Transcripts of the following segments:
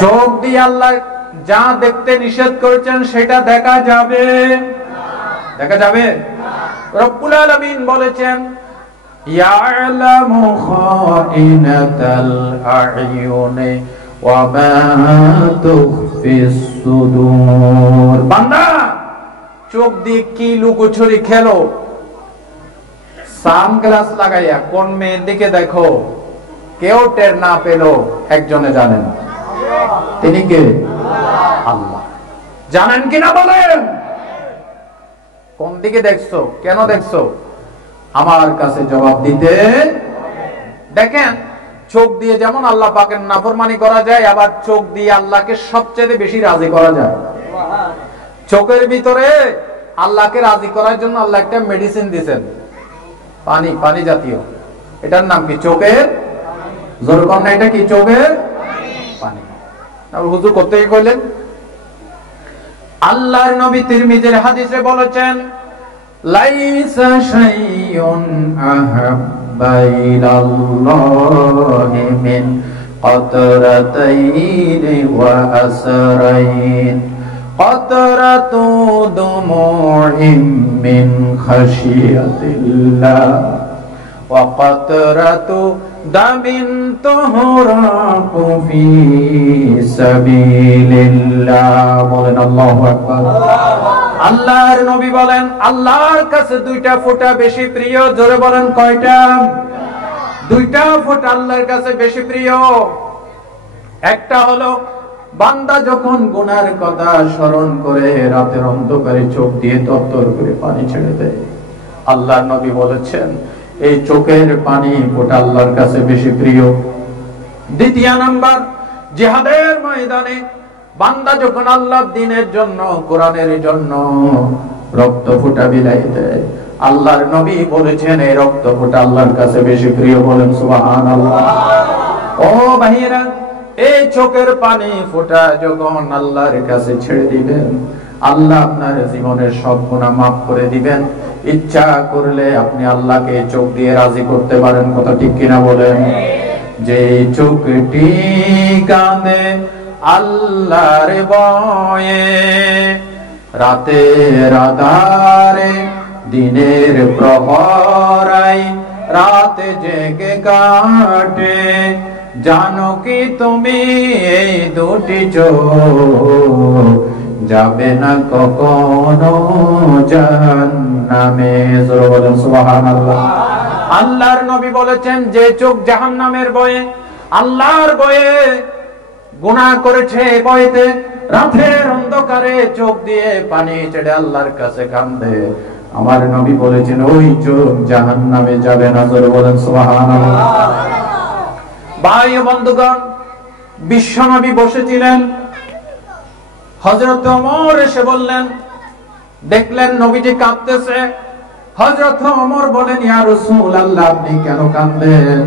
চোখ দিয়ে আল্লাহ যা দেখতে নিষেধ করেছেন সেটা দেখা যাবে? দেখা যাবে? রব্বুল আলামিন বলেছেন ইয়ালামু খাইনাতাল আ'য়ুনি ওয়া মা তুখফিস সুদূর। বান্দা, চোখ দিয়ে কি লুকোচুরি খেলো? সানগ্লাস লাগাইয়া কোন মেয়ের দিকে দেখো, কেউ টের না পেল, একজনে জানেন, তিনি কে? আল্লাহ। জানেন কিনা বলেন? কোন দিকে দেখছো, কেন দেখছো, আমার কাছে জবাব দিতে। দেখেন, চোখ দিয়ে যেমন আল্লাহ পাকের নাফরমানি করা যায়, আবার চোখ দিয়ে আল্লাহকে সবচেয়ে বেশি রাজি করা যায়। চোখের ভিতরে আল্লাহকে রাজি করার জন্য আল্লাহ একটা মেডিসিন দিয়েছেন, পানি, পানি জাতীয়। এটার নাম কি? চোখের জোর কন্যা। এটা কি? চোখের পানি। হুজুর করতে কইলেন, আল্লাহর নবী তিরমিজির হাদিসে বলেছেন লাইসা শাইউন আহাব্বা ইলাল্লাহি মিন قطرتين وأسرين قطرة دموع من خشية الله وقطرة دم تهراق في سبيل الله বলেন আল্লাহু আকবার। আল্লাহর নবী বলেন আল্লাহর কাছে দুইটা ফোঁটা বেশি প্রিয়। জোরে বলেন কয়টা? দুইটা ফোঁটা আল্লাহর কাছে বেশি প্রিয়। একটা হলো বান্দা যখন গুনার কথা স্মরণ করে রাতের অন্ধকারে চোখ দিয়ে তরতর করে পানি ছেড়ে দেয়, আল্লাহর নবী বলেছেন এই চোখের পানি ফোঁটা আল্লাহর কাছে বেশি প্রিয়। দ্বিতীয় নাম্বার, জিহাদের ময়দানে বান্দা যখন আল্লাহর দ্বীনের জন্য, কোরআনের জন্য রক্ত ফোঁটা বিলাই দেয়, আল্লাহর নবী বলেছেন এই রক্ত ফোঁটা আল্লাহর কাছে বেশি প্রিয়। বলেন সুবহানাল্লাহ। ও ভাইরা, এই চোখের পানি ফোঁটা যখন আল্লাহর কাছে ছেড়ে দিবেন, আল্লাহ আপনার জীবনের সব গুনাহ মাফ করে দিবেন। ইচ্ছা করলে আপনি আল্লাহকে চোখ দিয়ে রাজি করতে পারেন। কথা ঠিক কিনা বলেন? যে চোখটি কাঁদে আল্লাহর ভয়ে, রাতের আধারে দিনের প্রহরায় রাতে জেগে কাটে, জানো কি তুমি এই দুটি চোখ যাবে না কখনো জাহান্নামে। জোরে বলেন সুবহানাল্লাহ। আল্লাহর নবী বলেছেন যে চোখ জাহান্নামের ভয়ে, আল্লাহর ভয়ে গুনাহ করেছে, ভয়েতে রাতের অন্ধকারে চোখ দিয়ে পানি ছেড়ে আল্লাহর কাছে কাঁদে, আমার নবী বলেছেন ওই চোখ জাহান্নামে যাবে না। জোরে বলেন সুবহানাল্লাহ। ভাই ও বন্ধুগণ, বিশ্ব নবী বসেছিলেন, হযরত ওমর এসে বললেন, দেখলেন নবীজি কাঁদতেছে। হযরত ওমর বলেন ইয়া রাসূলুল্লাহ আপনি কেন কাঁদেন?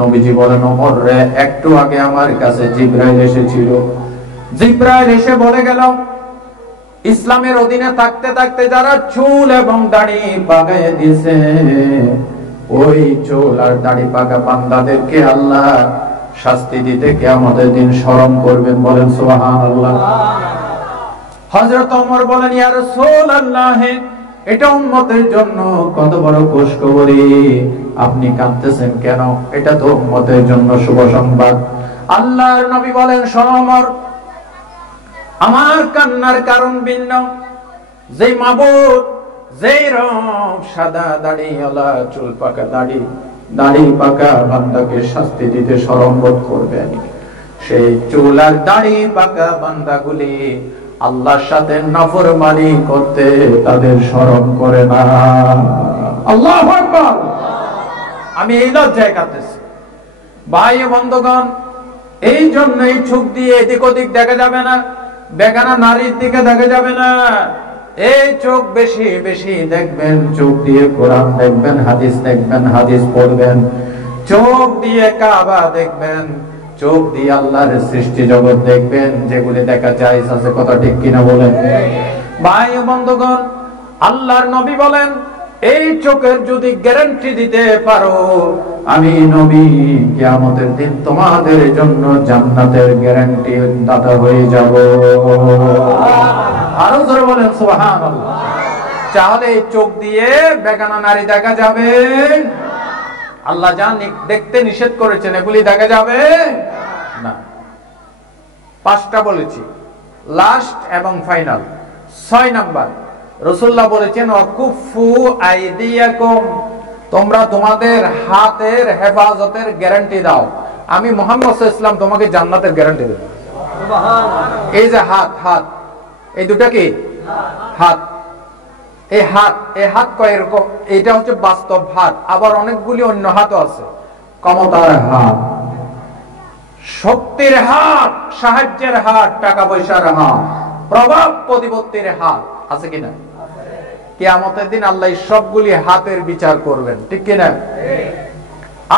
নবীজি বলেন ওমর রে, একটু আগে আমার কাছে জিবরাইল এসেছিল। জিবরাইল এসে বলে গেল ইসলামের অধীনে থাকতে থাকতে যারা চুল এবং দাড়ি পাকায় দিয়েছে, ওই চুল আর দাড়ি পাকা বান্দাদেরকে আল্লাহ শাস্তি দিতে কিয়ামতের দিন শরম করবেন। বলেন সুবহানাল্লাহ। হযরত ওমর বলেন ইয়া রাসূলুল্লাহ এটা উম্মতের জন্য কত বড় খুশখবরি, আপনি কাঁদতেছেন কেন? এটা তো উম্মতের জন্য শুভ সংবাদ। আল্লাহর নবী বলেন শোনো ওমর, আমার কান্নার কারণ ভিন্ন। যে মাবুদ, যেই রব সাদা দাড়িওয়ালা চুল পাকা দাড়ি পাকা বান্দাকে শাস্তি দিতে শরম বোধ করবেন, সেই চুল আর দাড়ি পাকা বান্দাগুলি আল্লাহর সাথে নাফরমানি করতে তাদের শরম করে না। আল্লাহু আকবার। আমি এই লজ্জায় কাঁদতেছি। ভাই ও বন্ধুগণ, এই জন্যই চোখ দিয়ে এদিক ওদিক দেখা যাবে না, বেগানা নারীর দিকে দেখা যাবে না। এই চোখ বেশি বেশি দেখবেন, চোখ দিয়ে কোরআন দেখবেন, হাদিস দেখবেন, হাদিস পড়বেন, চোখ দিয়ে কাবা দেখবেন, চোখ দিয়ে আল্লাহর সৃষ্টি জগৎ দেখবেন, যেগুলি দেখা যায় আছে। কথা ঠিক কিনা বলেন? ভাই ও বন্ধুগণ, আল্লাহর নবী বলেন এই চোখের যদি গ্যারান্টি দিতে পারো, আমি নবী কিয়ামতের দিন তোমাদের জন্য জান্নাতের গ্যারান্টি দাতা হয়ে যাব। আরো জোরে বলেন সুবহানাল্লাহ। তাহলে এই চোখ দিয়ে বেগানা নারী দেখা যাবে? আল্লাহ যা দেখতে নিষেধ করেছেন এগুলি দেখা যাবে না। 5টা বলেছি, লাস্ট এবং ফাইনাল। 6 নাম্বার, রাসূলুল্লাহ বলেছেন ওয়াকুফু আইদিয়াকুম, তোমরা তোমাদের হাতের হেফাজতের গ্যারান্টি দাও। আমি মুহাম্মদ সাল্লাল্লাহু আলাইহি ওয়াসাল্লাম তোমাকে জান্নাতের গ্যারান্টি দেব। সুবহানাল্লাহ। এই যে হাত, এই দুটা কি হাত? এই হাত কয় রকম? এটা হচ্ছে বাস্তব হাত, আবার অনেকগুলি অন্য হাতও আছে। ক্ষমতার হাত, শক্তির হাত, সাহায্যের হাত, টাকা পয়সার হাত, প্রভাব প্রতিপত্তির হাত আছে কিনা? কিয়ামতের দিন আল্লাহ সবগুলি হাতের বিচার করবেন, ঠিক কিনা?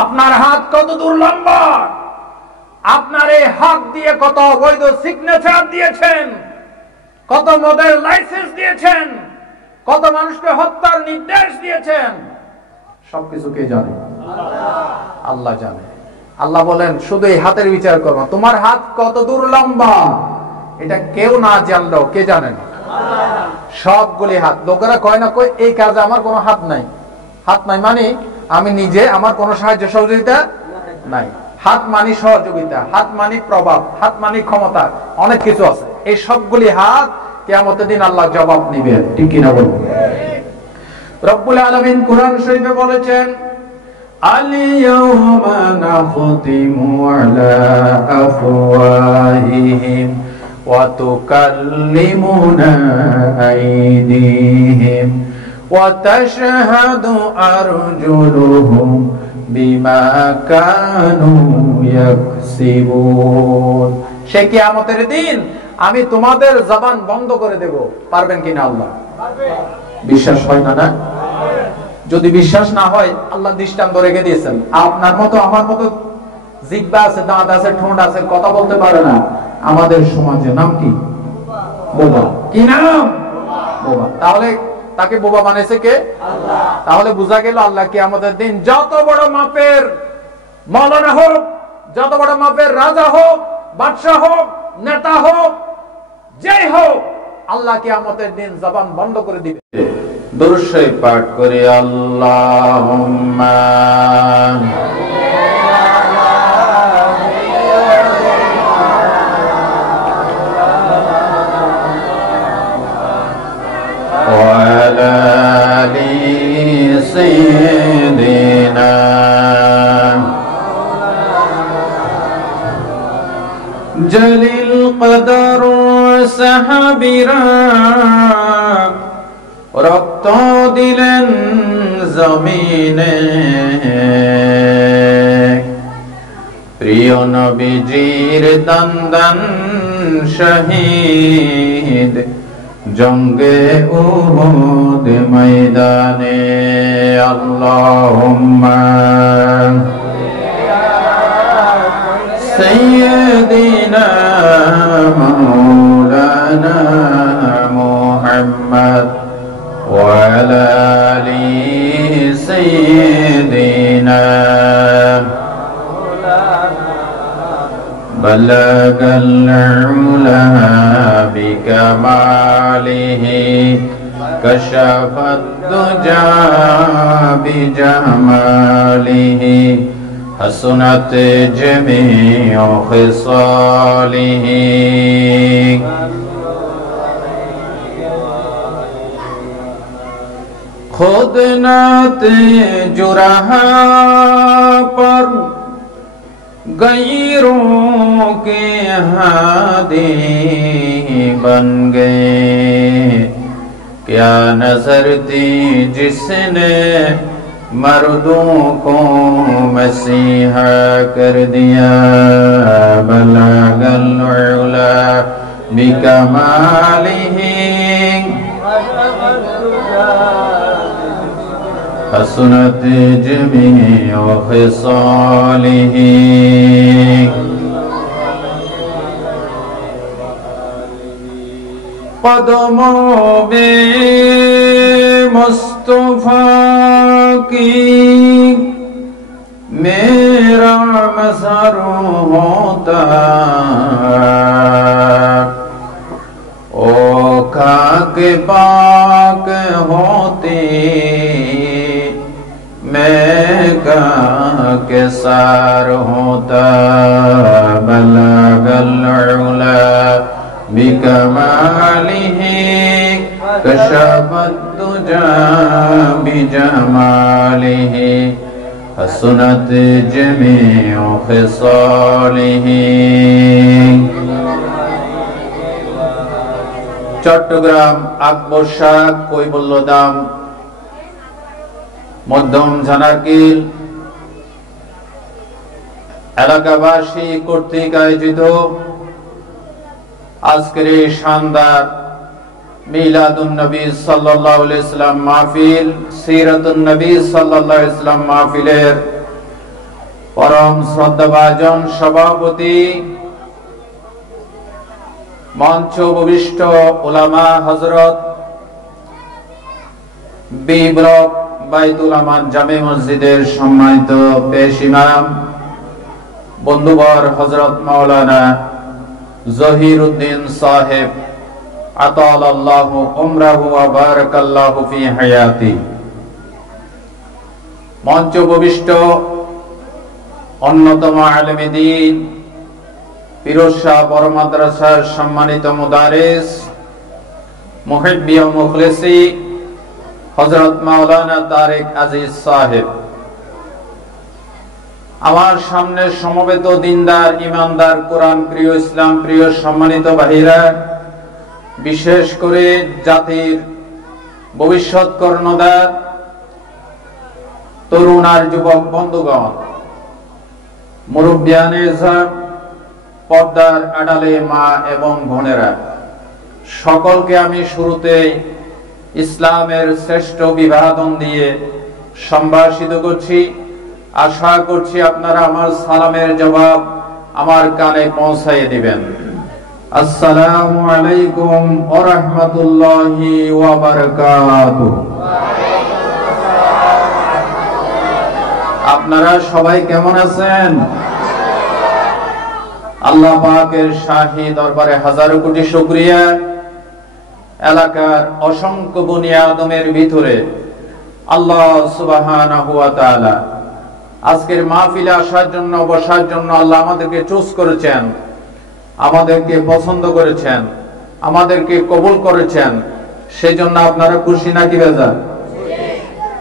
আপনার হাত কত দূর লম্বা, আপনার এই হাত দিয়ে কত অবৈধ সিগনেচার দিয়েছেন, কত মদের লাইসেন্স দিয়েছেন, কত মানুষকে হত্যার নির্দেশ দিয়েছেন, সবকিছু কে জানে? আল্লাহ জানে। আল্লাহ বলেন শুধু এই হাতের বিচার করবো। তোমার হাত কত দূর লম্বা এটা কেউ না জানলেও কে জানেন? সবগুলি হাত। লোকেরা কয় না কয় এই কাজে আমার কোনো হাত নাই। হাত নাই মানে আমি নিজে, আমার কোনো সাহায্য সহযোগিতা নাই। হাত মানি সহযোগিতা, হাত মানি প্রভাব, হাত মানি ক্ষমতা, অনেক কিছু আছে। এই সবগুলি হাত কিয়ামতের দিন আল্লাহ জবাব নিবেন, ঠিক কিনা বলুন? রব্বুল আলামিন কোরআন শরীফে বলেছেন আল-ইয়াওমা নাখতিমু আলা আফওয়াহিহিম ওয়া তুকাল্লিমুনা আইদিহিম ওয়া তাশহাদু আরজুলুহুম বিমা কানু ইয়াকসিবুন। সে কিয়ামতের দিন আমি তোমাদের জবান বন্ধ করে দেব। পারবেন কিনা আল্লাহ? বিশ্বাস হয় না? না, যদি বিশ্বাস না হয় আল্লাহ দৃষ্টান্ত রেখে দিয়েছেন। আপনার মতো আমার মতো জিহ্বা আছে, দাঁত আছে, ঠোঁট আছে, কথা বলতে পারে না। আমাদের সমাজে নাম কি? বোবা। কি নাম? বোবা। তাহলে তাকে বোবা বানিয়েছে কে? আল্লাহ। তাহলে বোঝা গেল আল্লাহ কিয়ামতের দিন যত বড় মাপের মাওলানা হোক, যত বড় মাপের রাজা হোক, বাদশা হোক, নেতা হোক, যেই হোক, আল্লাহ কিয়ামতের দিন জবান বন্ধ করে দিবে। দুরূদ শরীফ পাঠ করে আল্লাহুম্মা ওয়া আলা আলি সাইয়্যিদিনা জলিল কদর সাহাবীরা রক্ত দিলেন জমিনে, প্রিয় নবীজির দান শহীদ জঙ্গে উহুদ ময়দানে। আল্লাহুম্মা সাইয়্যিদিনা মাওলানা মুহাম্মদ ওয়া আলা আলি সাইয়্যিদিনা বালাগাল উলা বিকামালিহি কাশাফাদ দুজা বিজামালিহি হাসনাত জামিউ খিসালিহি। खुद नाते जुरहा पर गैरों के हादी बन गए, क्या नजर थी जिसने मर्दों को मसीहा कर दिया। बलगल उला बिकमालिही हसनत जमीउ खिसालिही। कदमों में मस्त मुस्तफा की मेरा मज़हर होता, ओ खाके पाक होती मैं के सार होता। बलगल उला बिकमालिही कशफत दुजा बिजमालिही हसनत जमीउ खिसालिही। চট্টগ্রাম আকবর শাহ কৈবল্যধাম মধ্যম ঝানারকিল এলাকাবাসী কর্তৃক আয়োজিত আজকের এই শানদার মিলাদুন নবী সাল্লাল্লাহু আলাইহি ওয়াসাল্লাম মাহফিল, সিরাতুন নবী সাল্লাল্লাহু আলাইহি ওয়াসাল্লাম মাহফিলের পরম শ্রদ্ধাভাজন সভাপতি, মঞ্চ উপবিষ্ট উলামা হযরত বি ব্লক বাইতুল আমান জামে মসজিদের সম্মানিত পেশ ইমাম বন্ধুবর হযরত মাওলানা জহিরউদ্দিন সাহেব আতালাল্লাহু উমরাহু ওয়া বারাকাল্লাহু ফি হায়াতি। মঞ্চ উপবিষ্ট অন্যতম আলেমে দ্বীন ফিরোজ শাহ বড় মাদ্রাসার সম্মানিত মুদারিস মুহিব্বি ও মুখলিসি হযরত মাওলানা তারেক আজিজ সাহেব, আমার সামনে সমবেত দিনদার ইমানদার কোরআন প্রিয় ইসলাম প্রিয় সম্মানিত ভাইরা, বিশেষ করে জাতির ভবিষ্যৎ কর্ণধার তরুণ আর যুবক বন্ধুগণ, মুরব্বিয়ানে ইসলাম, পর্দার আড়ালে মা এবং বোনেরা, সকলকে আমি শুরুতেই ইসলামের শ্রেষ্ঠ অভিবাদন দিয়ে সম্ভাষিত করছি। আশা করছি আপনারা আমার সালামের জবাব আমার কানে পৌঁছায় দিবেন। আসসালামু আলাইকুম ওয়া রাহমাতুল্লাহি ওয়া বারাকাতুহু। আপনারা সবাই কেমন আছেন? আল্লাহ পাকের শাহী দরবারে হাজারো কোটি শুকরিয়া। এলাকার অসংখ্য বনি আদমের ভিতরে আল্লাহ সুবহানাহু ওয়া তাআলা আজকের মাহফিলে আসার জন্য বসার জন্য আল্লাহ আমাদেরকে চুজ করেছেন, আমাদেরকে পছন্দ করেছেন, আমাদেরকে কবুল করেছেন। সেজন্য আপনারা খুশি নাকি বেজার?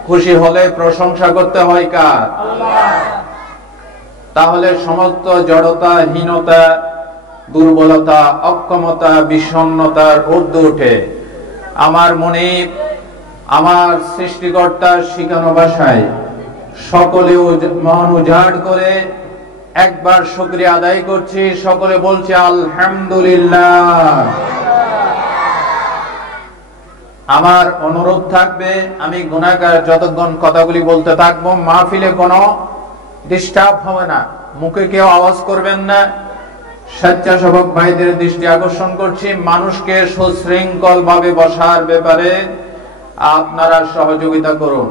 খুশি হলে প্রশংসা করতে হয় কার? আল্লাহ। তাহলে সমস্ত জড়তা, হীনতা, দুর্বলতা, অক্ষমতা, বিষণ্ণতার ঊর্ধ্বে উঠে আমার মনে আমার সৃষ্টিকর্তার শিখানো ভাষায় সকলে মন উজাড় করে একবার শুকরিয়া আদায় করছি। সকলে বলছি আলহামদুলিল্লাহ। আমার অনুরোধ থাকবে, আমি গুনাহগার, যতক্ষণ কথাগুলি বলতে থাকবো মাহফিলে কোনো ডিস্টার্ব হবে না, মুখে কেউ আওয়াজ করবেন না। স্বেচ্ছাসেবক ভাইদের দৃষ্টি আকর্ষণ করছি, মানুষকে সুশৃঙ্খল ভাবে বসার ব্যাপারে আপনারা সহযোগিতা করুন।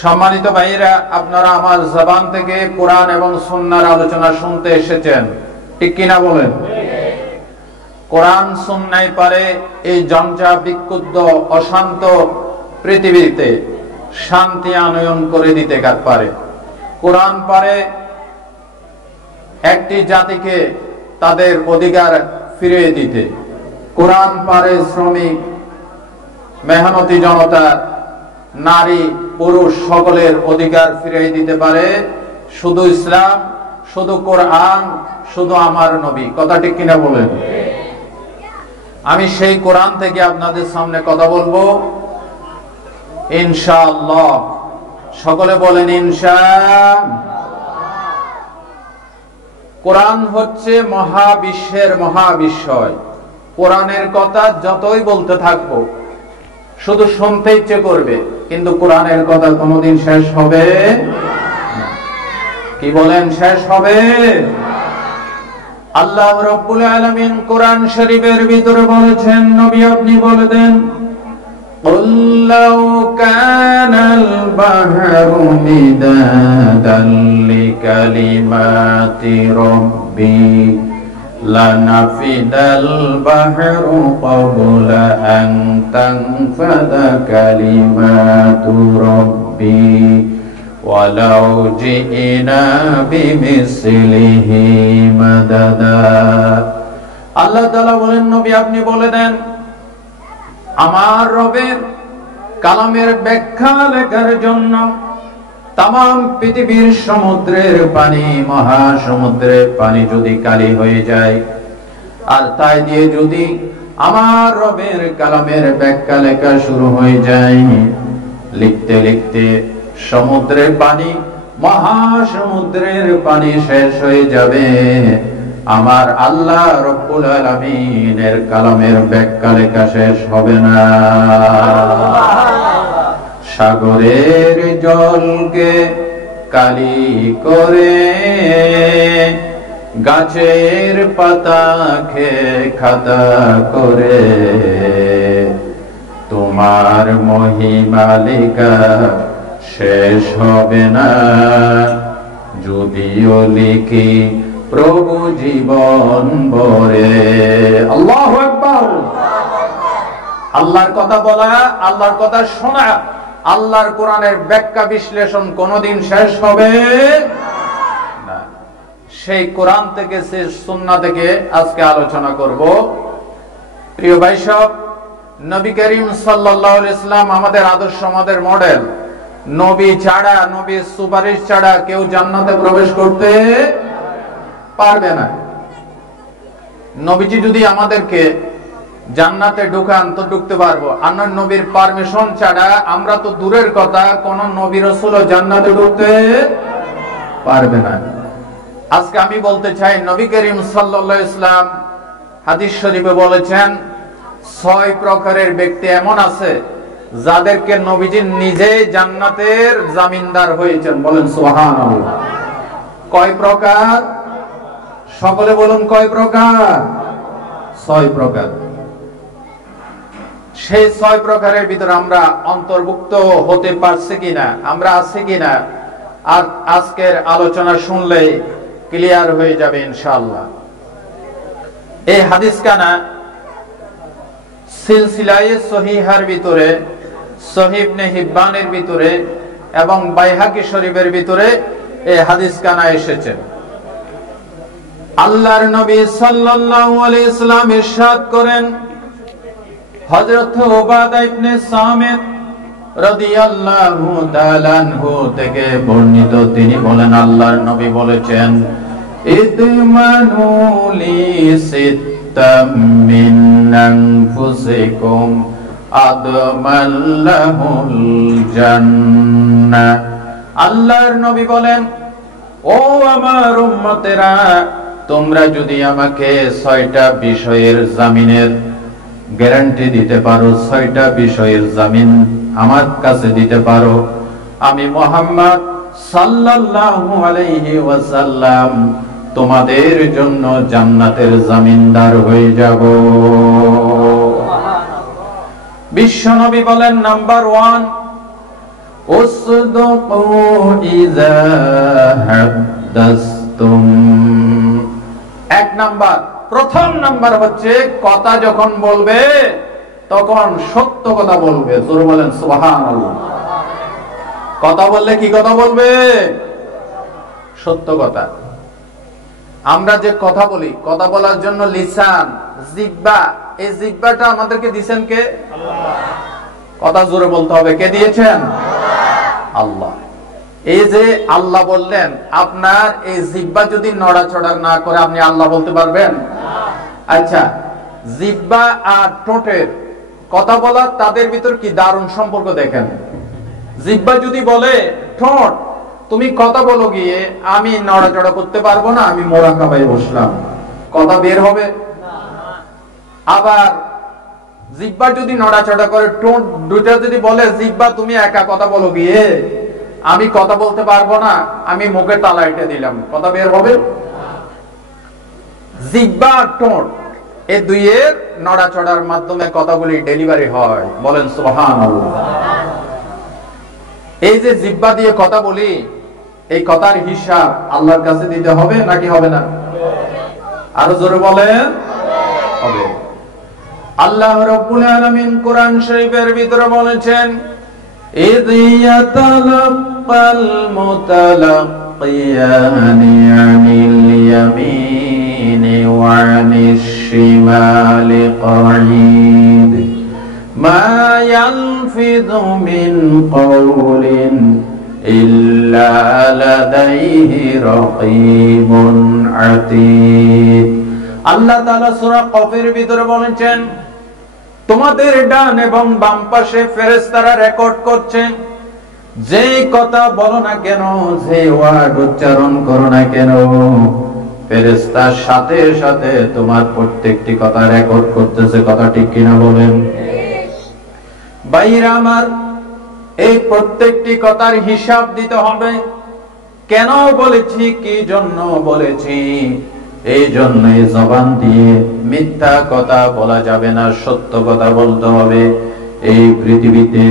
সম্মানিত ভাইরা, আপনারা আমার জবান থেকে কোরআন এবং সুন্নাহর আলোচনা শুনতে এসেছেন, ঠিক কিনা বলেন? কোরআন সুন্নাহই পারে এই জঞ্জা বিক্ষুব্ধ অশান্ত পৃথিবীতে শান্তি আনয়ন করে দিতে পারে। কোরআন পারে একটি জাতিকে তাদের অধিকার ফিরিয়ে দিতে। কোরআন পারে শ্রমিক, মেহনতি জনতা, নারী পুরুষ সকলের অধিকার ফিরিয়ে দিতে পারে। শুধু ইসলাম, শুধু কোরআন, শুধু আমার নবী। কথা ঠিক কিনা বলেন? আমি সেই কোরআন থেকে আপনাদের সামনে কথা বলবো ইনশাআল্লাহ। সকলে বলেন ইনশাআল্লাহ। কোরআন হচ্ছে মহাবিশ্বের মহাবিশ্বয়। কোরআনের কথা যতই বলতে থাকবো শুধু শুনতে ইচ্ছে করবে, কিন্তু কোরআনের কথা কোনোদিন শেষ হবে না। কি বলেন, শেষ হবে? আল্লাহ রাব্বুল আলামিন কোরআন শরীফের ভিতরে বলেছেন, নবী আপনি বলে দেন قل لو كان البحر مدادا لكلمات ربي لنفد البحر قبل أن تنفد كلمات ربي ولو جئنا بمثله مددا আল্লাহ তাআলা বলেন, নবী আপনি বলে দেন, আমার রবের কালামের ব্যাখ্যা লেখার জন্য তামাম পৃথিবীর সমুদ্রের পানি, মহাসমুদ্রের পানি যদি কালি হয়ে যায়, আর তাই দিয়ে যদি আমার রবের কালামের ব্যাখ্যা লেখা শুরু হয়ে যায়, লিখতে লিখতে সমুদ্রের পানি, মহাসমুদ্রের পানি শেষ হয়ে যাবে, আমার আল্লাহ রব্বুল আলামিনের কালামের ব্যাখ্যা লেখা শেষ হবে না। সাগরের জলকে কালি করে গাছের পাতাকে খাতা করে তোমার মহিমা লেখা শেষ হবে না, যদিও লিখি প্রভু জীবন ভরে। আল্লাহু আকবার। আল্লাহর কথা বলা, আল্লাহর কথা শোনা, আল্লাহর কোরআনের ব্যাখ্যা বিশ্লেষণ কোনদিন শেষ হবে না। সেই কোরআন থেকে, সেই সুন্নাহ থেকে আজকে আলোচনা করব। প্রিয় ভাই সব, নবী করিম সাল্লাল্লাহু আলাইহি ওয়াসাল্লাম আমাদের আদর্শ, আমাদের মডেল। নবী ছাড়া, নবীর সুপারিশ ছাড়া কেউ জান্নাতে প্রবেশ করতে পারবে না। নবীজি যদি আমাদেরকে জান্নাতে ঢুকান তো ঢুকতে পারবো, আর নবীর পারমিশন ছাড়া আমরা তো দূরের কথা, কোন নবী রাসূলও জান্নাতে ঢুকতে পারবে না। আজকে আমি বলতে চাই, নবী করিম সাল্লাল্লাহু আলাইহি ওয়াসাল্লাম হাদিস শরীফে বলেছেন, 6 প্রকারের ব্যক্তি এমন আছে যাদেরকে নবীজি নিজেই জান্নাতের জামিনদার হয়েছেন। বলেন সুবহানাল্লাহ। কয় প্রকার? সকলে বলুন কয় প্রকার? 6 প্রকার। সেই 6 প্রকারের ভিতরে আমরা অন্তর্ভুক্ত হতে পারছি কিনা, আমরা আছি কিনা, আর আজকের আলোচনা শুনলে ক্লিয়ার হয়ে যাবে ইনশাআল্লাহ। এই হাদিস কানা সিলসিলায়ে সহিহার ভিতরে, সহিহ ইবনে হিব্বানের ভিতরে এবং বাইহাকি শরীফের ভিতরে এই হাদিস কানা এসেছে। আল্লাহর নবী সাল্লাল্লাহু আলাইহি ওয়াসাল্লাম ইরশাদ করেন, হযরত উবাদা ইবনে সামিত রাদিয়াল্লাহু তাআলা আনহু থেকে বর্ণিত, তিনি বলেন, আল্লাহর নবী বলেছেন, ইদমানু লি সিত্তাম মিন আনফুসিকুম আদমাল্লাহুল জান্নাহ। আল্লাহর নবী বলেন, ও আমার উম্মতেরা, তোমরা যদি আমাকে 6টা বিষয়ের জামিনের গ্যারান্টি দিতে পারো, 6টা বিষয়ের জামিন আমার কাছে দিতে পারো, আমি মুহাম্মদ সাল্লাল্লাহু আলাইহি ওয়াসাল্লাম তোমাদের জন্য জান্নাতের জামিনদার হয়ে যাব। বিশ্বনবী বলেন, নাম্বার 1, উসদুকু ইযা হাদাসতুম। 1 নাম্বার, প্রথম নাম্বার হচ্ছে, কথা যখন বলবে তখন সত্য কথা বলবে। জোরে বলেন সুবহানাল্লাহ। কথা বললে কি কথা বলবে? সত্য কথা। আমরা যে কথা বলি, কথা বলার জন্য লিসান, জিহ্বা, এই জিহ্বাটা আমাদেরকে দিয়েছেন কে? আল্লাহ। কথা জোরে বলতে হবে, কে দিয়েছেন? আল্লাহ। এই যে আল্লাহ বললেন, আপনার এই জিহ্বা যদি নড়াচড়া না করে আপনি আল্লাহ বলতে পারবেন? আচ্ছা, জিহ্বা আর ঠোঁটের কথা বলা, তাদের ভিতর কি দারুণ সম্পর্ক দেখেন। জিহ্বা যদি বলে, ঠোঁট তুমি কথা বলো গিয়ে, আমি নড়াচড়া করতে পারবো না, আমি মোরাকাবায় বসলাম, কথা বের হবে? আবার জিহ্বা যদি নড়াচড়া করে, ঠোঁট দুইটা যদি বলে, জিহ্বা তুমি একা কথা বলো গিয়ে, আমি কথা বলতে পারবো না, আমি মুখে তালা এঁটে দিলাম, কথা বের হবে? জিহ্বা আর ঠোঁট এই দুইয়ের নড়াচড়ার মাধ্যমে কথাগুলি ডেলিভারি হয়। বলেন সুবহানাল্লাহ। এই যে জিহ্বা দিয়ে কথা বলি, এই কথার হিসাব আল্লাহর কাছে দিতে হবে নাকি হবে না? আরো জোরে বলেন হবে। আল্লাহ রাব্বুল আলামিন কোরআন শরীফের ভিতরে বলেছেন, ইয ইয়াতালাক্কাল মুতালাক্কিয়ানি আনিল ইয়ামিনি ওয়া আনিশ শিমালি কাঈদ মা ইয়ালফিযু মিন কাওলিন ইল্লা লাদাইহি রাকীবুন আতীদ। আল্লাহ তাআলা সূরা কফের ভিতরে বলেছেন, তোমাদের ডান এবং বাম পাশে ফেরেশতারা রেকর্ড করছে, যে কথা বলো না কেন, যে ওয়ার্ড উচ্চারণ করো না কেন, ফেরেশতার সাথে সাথে তোমার প্রত্যেকটি কথা রেকর্ড করতেছে। কথা ঠিক কিনা বলেন? ভাইরা আমার, এই প্রত্যেকটি কথার হিসাব দিতে হবে। কেন বলেছি, কি জন্য বলেছি? এই জন্য জবান দিয়ে মিথ্যা কথা বলা যাবে না, সত্য কথা বলতে হবে। এই পৃথিবীতে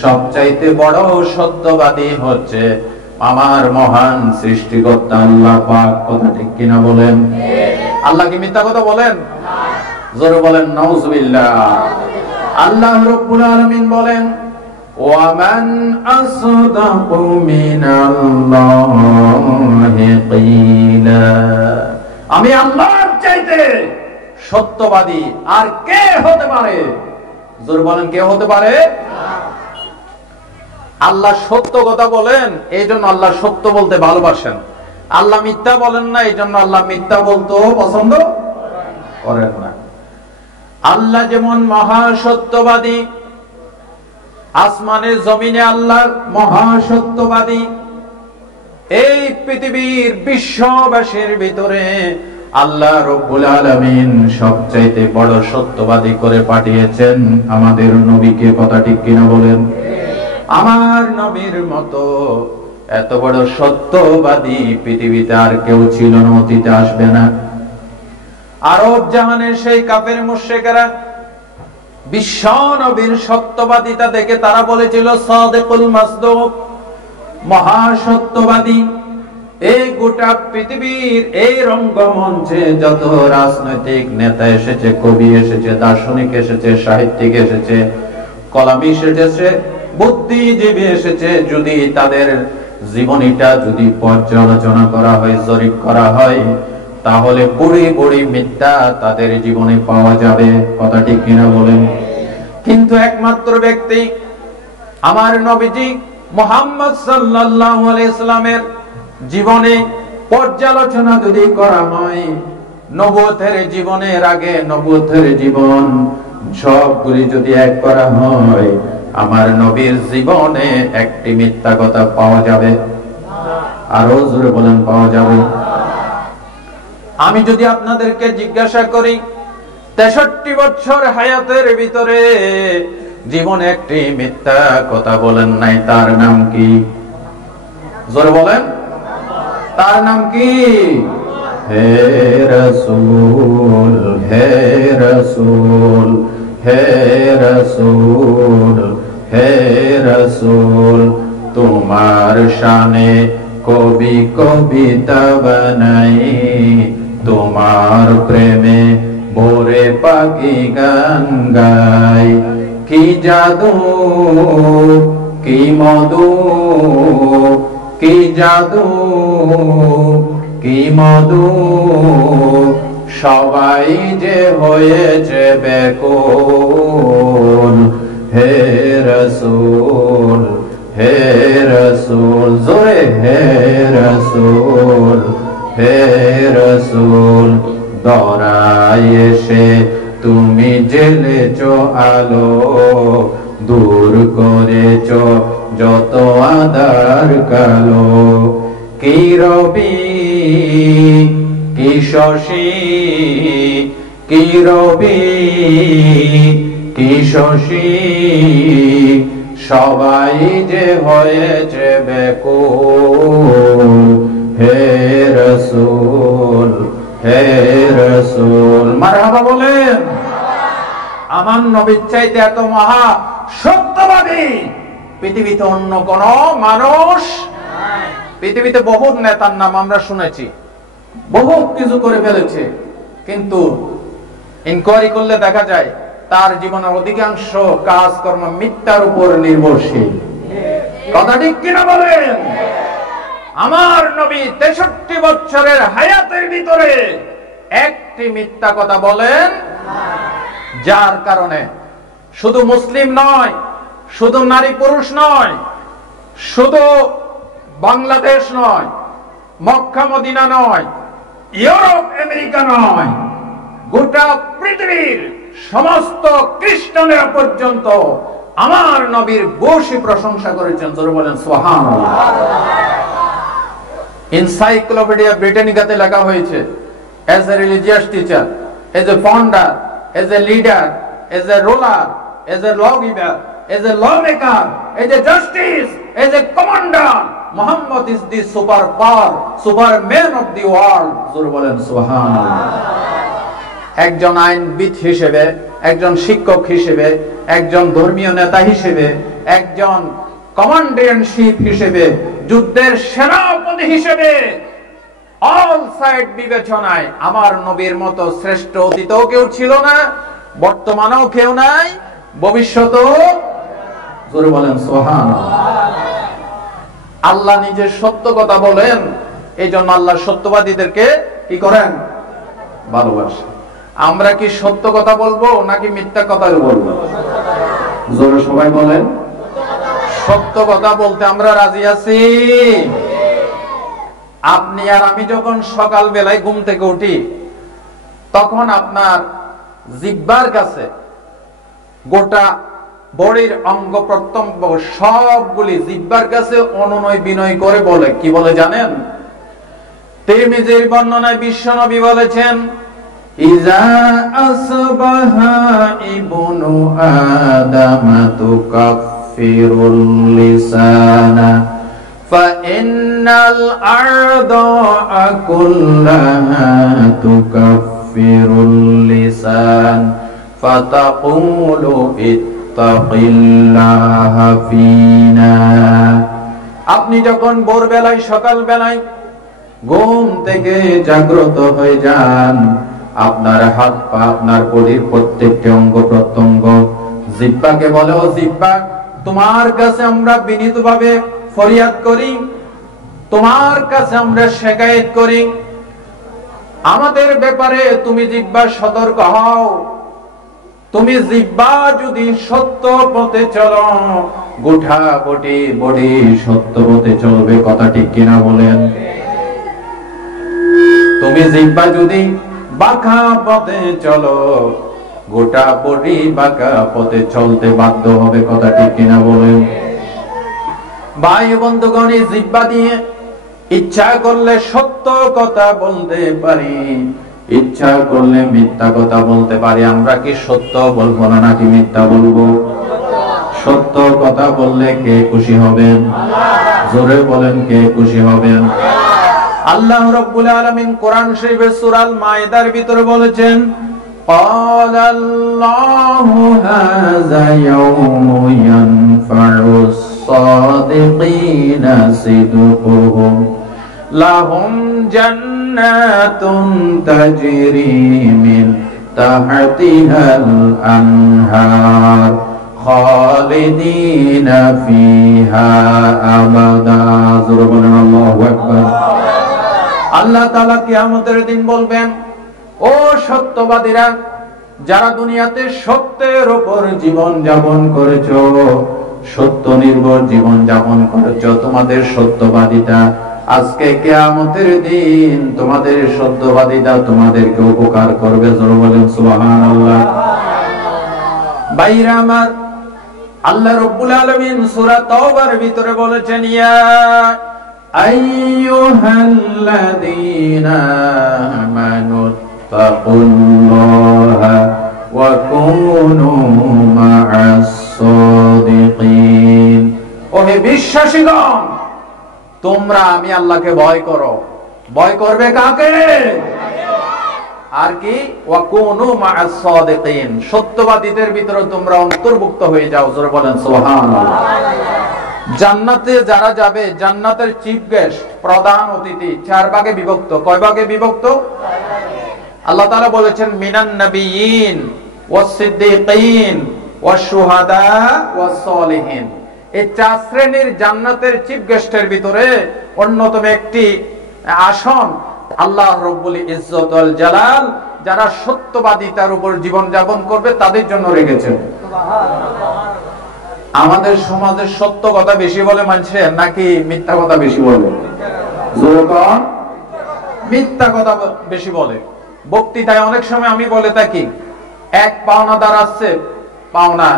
সবচাইতে বড় সত্যবাদী হচ্ছে আমার মহান সৃষ্টিকর্তা আল্লাহ পাক। কথা ঠিক কিনা বলেন? আল্লাহ কি মিথ্যা কথা বলেন? জোরে বলেন নাউজুবিল্লাহ। আল্লাহ রাব্বুল আলামিন বলেন, ওয়ামান আসদাকু মিনাল্লাহি ক্বিলা, আমি আল্লাহর চাইতে সত্যবাদী আর কে হতে পারে? জোরে বলেন, কে হতে পারে? আল্লাহ সত্য কথা বলেন, এই জন্য আল্লাহ সত্য বলতে ভালোবাসেন। আল্লাহ মিথ্যা বলেন না, এই জন্য আল্লাহ মিথ্যা বলতেও পছন্দ করেন না। আল্লাহ যেমন মহা সত্যবাদী, আসমানে জমিনে আল্লাহ মহা সত্যবাদী, এই পৃথিবীর বিশ্ববাসীর ভিতরে আল্লাহ রাব্বুল আলামিন সবচাইতে বড় সত্যবাদী করে পাঠিয়েছেন আমাদের নবীকে। কথা ঠিক কিনা বলেন? আমার নবীর মতো এত বড় সত্যবাদী পৃথিবীতে আর কেউ ছিল না, অতীতে আসবে না। আরব জাহানের সেই কাফের মুশরিকরা বিশ্ব নবীর সত্যবাদিতা দেখে তারা বলেছিল সাদিকুল মাসদুক, মহা সত্যবাদী। এই গোটা পৃথিবীর এই রঙ্গমঞ্চে যত রাজনৈতিক নেতা এসেছে, কবি এসেছে, দার্শনিক এসেছে, সাহিত্যিক এসেছে, কলামি এসেছে, বুদ্ধিজীবী এসেছে, যদি তাদের জীবনীটা যদি পর্যালোচনা করা হয়, জরিপ করা হয়, তাহলে বুড়ি বুড়ি মিথ্যা তাদের জীবনে পাওয়া যাবে। কথা ঠিক কিনা বলেন? কিন্তু একমাত্র ব্যক্তি আমার নবীজি মুহাম্মদ সাল্লাল্লাহু আলাইহি সাল্লামের জীবনে পর্যালোচনা যদি করা হয়, নবুয়তের জীবনের আগে নবুয়তের জীবন সবগুলি যদি এক করা হয়, আমার নবীর জীবনে একটি মিথ্যা কথা পাওয়া যাবে? আরো জোরে বলেন, পাওয়া যাবে? আমি যদি আপনাদেরকে জিজ্ঞাসা করি 63 বছর হায়াতের ভিতরে জীবনে একটি মিথ্যা কথা বলেন নাই, তার নাম কি? জোরে বলেন, তার নাম কি? হে রাসূল, হে রাসূল, হে রাসূল, হে রাসূল, তোমার শানে কবি কবিতা বানাই, তোমার প্রেমে ভোরে পাখি গান গায়। কি জাদু, কি মধু, কি জাদু, কি মধু, সবাই যে হয়েছে বেকুল। হে রাসূল, হে রাসূল, জোরে হে রাসূল, হে রাসূল, দরায় এসে তুমি জ্বেলেছ আলো, দূর করেছ যত আঁধার কালো। কি রবি, কি শশী, কি রবি, কি শশী, সবাই যে হয়েছে বেকুল। হে রাসূল, হে রাসূল, মারহাবা বলে। আমার নবীর চাইতে এত মহা সত্যবাদী পৃথিবীতে অন্য কোন মানুষ নাই। পৃথিবীতে বহুত নেতার নাম আমরা শুনেছি, বহুত কিছু করে ফেলেছে, কিন্তু ইনকোয়ারি করলে দেখা যায় তার জীবনের অধিকাংশ কাজকর্ম মিথ্যার উপর নির্ভরশীল। কথা ঠিক কিনা বলেন? আমার নবী 63 বছরের হায়াতের ভিতরে একটি মিথ্যা কথা বলেন, যার কারণে শুধু মুসলিম নয়, শুধু নারী পুরুষ নয়, শুধু বাংলাদেশ নয়, মক্কা মদিনা নয়, ইউরোপ আমেরিকা নয়, গোটা পৃথিবীর সমস্ত খ্রিস্টানেরা পর্যন্ত আমার নবীর বেশি প্রশংসা করেছেন। জোরে বলেন সুবহানাল্লাহ। এনসাইক্লোপিডিয়া ব্রিটানিকাতে লেখা হয়েছে, as a religious teacher, as a founder, as a leader, as a ruler, as a lawgiver, as a lawmaker, as a justice, as a commander, Muhammad is the superpower, superman of the world. জোরে বলেন সুবহানাল্লাহ। একজন আইনবিদ হিসেবে, একজন শিক্ষক হিসেবে, একজন ধর্মীয় নেতা হিসেবে, একজন কমান্ডেন্টশিপ হিসেবে, যুদ্ধের সেনাপতি হিসেবে, অল সাইড বিবেচনায় আমার নবীর মতো শ্রেষ্ঠ অতীতও কেউ ছিল না, বর্তমানেও কেউ নাই, ভবিষ্যতেও। জোরে বলেন সুবহানাল্লাহ। আল্লাহ নিজে সত্য কথা বলেন, এই জন্য আল্লাহ সত্যবাদীদেরকে কি করেন? ভালোবাসেন। আমরা কি সত্য কথা বলবো নাকি মিথ্যা কথা বলবো? জোরে সবাই বলেন। সত্য কথা বলতে আমরা রাজি আছি। আপনি আর আমি যখন সকাল বেলায় ঘুম থেকে উঠি, তখন আপনার জিহ্বার কাছে গোটা বডির অঙ্গ প্রত্যঙ্গ সবগুলি জিহ্বার কাছে অনুনয় বিনয় করে বলে, কি বলে জানেন? তিরমিজির বর্ণনায় বিশ্বনবী বলেছেন, ইজা আসবাহা ইবনু আদম তুকাফিরুল লিসানা ফাইন্নাল আরদা কুল্লাহা তুকাফিরুল লিসান ফাতাকুলু ইত্তাকিল্লাহা ফিনা। আপনি যখন ভোরবেলায় সকাল বেলায় ঘুম থেকে জাগ্রত হয়ে যান, আপনার হাত পা, আপনার বডির প্রত্যেকটি অঙ্গ প্রত্যঙ্গ জিহ্বাকে বলে, ও জিহ্বা, তোমার কাছে আমরা বিনীতভাবে ফরিয়াদ করি, তোমার কাছে আমরা শিকায়েত করি, আমাদের ব্যাপারে তুমি জিহ্বা সতর্ক হও। তুমি জিহ্বা যদি সত্য পথে চলো, গোটা বডি সত্য পথে চলবে। কথা ঠিক কিনা বলেন? তুমি জিহ্বা যদি বাঁকা পথে চলো, গোটা বডি বাঁকা পথে চলতে বাধ্য হবে। কথা ঠিক কিনা বলেন? ভাই বন্ধুগণ, এই জিহ্বা দিয়ে ইচ্ছা করলে সত্য কথা বলতে পারি, ইচ্ছা করলে মিথ্যা কথা বলতে পারি। আমরা কি সত্য বলবো না নাকি মিথ্যা বলবো? সত্য কথা বললে কে খুশি হবেন? জোরে বলেন, কে খুশি হবেন? আল্লাহ রাব্বুল আলামিন কোরআন শরীফের সূরা আল মাইদার ভিতরে বলেছেন, ক্বালাল্লাহু হাযা ইয়াউমু ইয়ানফাউস সাদিকিনা সিদকুহুম লাহুম জান্নাতুন তাজরি মিন তাহতিহাল আনহার খালিদিনা ফিহা আবাদা। জোরে বলেন আল্লাহু আকবার। আল্লাহ তাআলা কিয়ামতের দিন বলবেন, ও সত্যবাদীরা, যারা দুনিয়াতে সত্যের উপর জীবন যাপন করেছো, সত্য নির্ভর জীবন যাপন করেছো, তোমাদের সত্যবাদিতা আজকে কিয়ামতের দিন তোমাদের সত্যবাদিতা তোমাদেরকে উপকার করবে। জোরে বলেন সুবহানাল্লাহ। ভাইরা আমার, আল্লাহ রাব্বুল আলামিন সূরা তাওবার ভিতরে বলেছেন, ইয়া আইয়ুহাল্লাযীনা আমানু তাকুল্লাহা ওয়া কুনু মা'আস সাদিকিন। ও হে বিশ্বাসীগণ, তোমরা আমি আল্লাহকে ভয় করো। ভয় করবে কাকে? আর কি ওয়াকুনু মা'আস সাদিকিন, সত্যবাদীদের ভিতরে তোমরা অন্তর্ভুক্ত হয়ে যাও। জোরে বলেন সুবহানাল্লাহ। জান্নাতে যারা যাবে, জান্নাতের চিফ গেস্ট, প্রধান অতিথি 4 ভাগে বিভক্ত। কয় ভাগে বিভক্ত? আল্লাহ তাআলা বলেছেন মিনান নাবিয়িন ওয়াস সিদ্দিকিন ওয়াশ শুহাদা ওয়াস সালিহিন। এই 4 শ্রেণীর জান্নাতের চিফ গেস্টের ভিতরে অন্যতম একটি আসন আল্লাহ রাব্বুল ইজ্জত ওয়াল জালাল যারা সত্যবাদিতার উপর জীবন যাপন করবে তাদের জন্য রেখেছেন। আমাদের সমাজে সত্য কথা বেশি বলে মানুষে নাকি মিথ্যা কথা বেশি বলে? মিথ্যা কথা বেশি বলে। বক্তৃতায় অনেক সময় আমি বলে থাকি, এক পাওনাদার আসছে পাওনা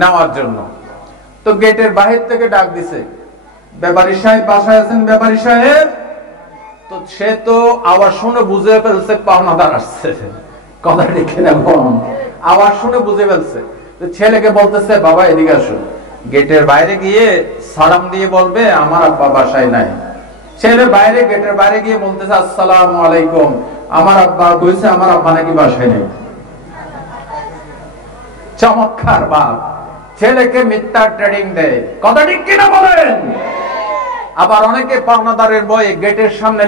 নেওয়ার জন্য, তো গেটের বাহির থেকে ডাক দিছে, ব্যাপারী সাহেব বাসায় আছেন? ব্যাপারী সাহেব। তো সে তো আওয়াজ শুনে বুঝে ফেলছে পাওনাদার আসছে, কথা রেখে দেখো, আওয়াজ শুনে বুঝে ফেলছে। ছেলেকে বলতেছে বাবা এদিকে আসো, গেটের বাইরে গিয়ে সালাম দিয়ে বলবে আমার আব্বা বাসায় নাই। ছেলে বাইরে গেটের বাইরে গিয়ে বলতেছে আসসালামু আলাইকুম, আমার আব্বা কইছে আমার আব্বা নাকি বাসায় নেই। চমৎকার বাপ, ছেলেকে মিথ্যা ট্রেডিং দেয়, কথা ঠিক কিনা বলেন? আবার অনেকে পাওনাদারের বয়ে গেটের সামনে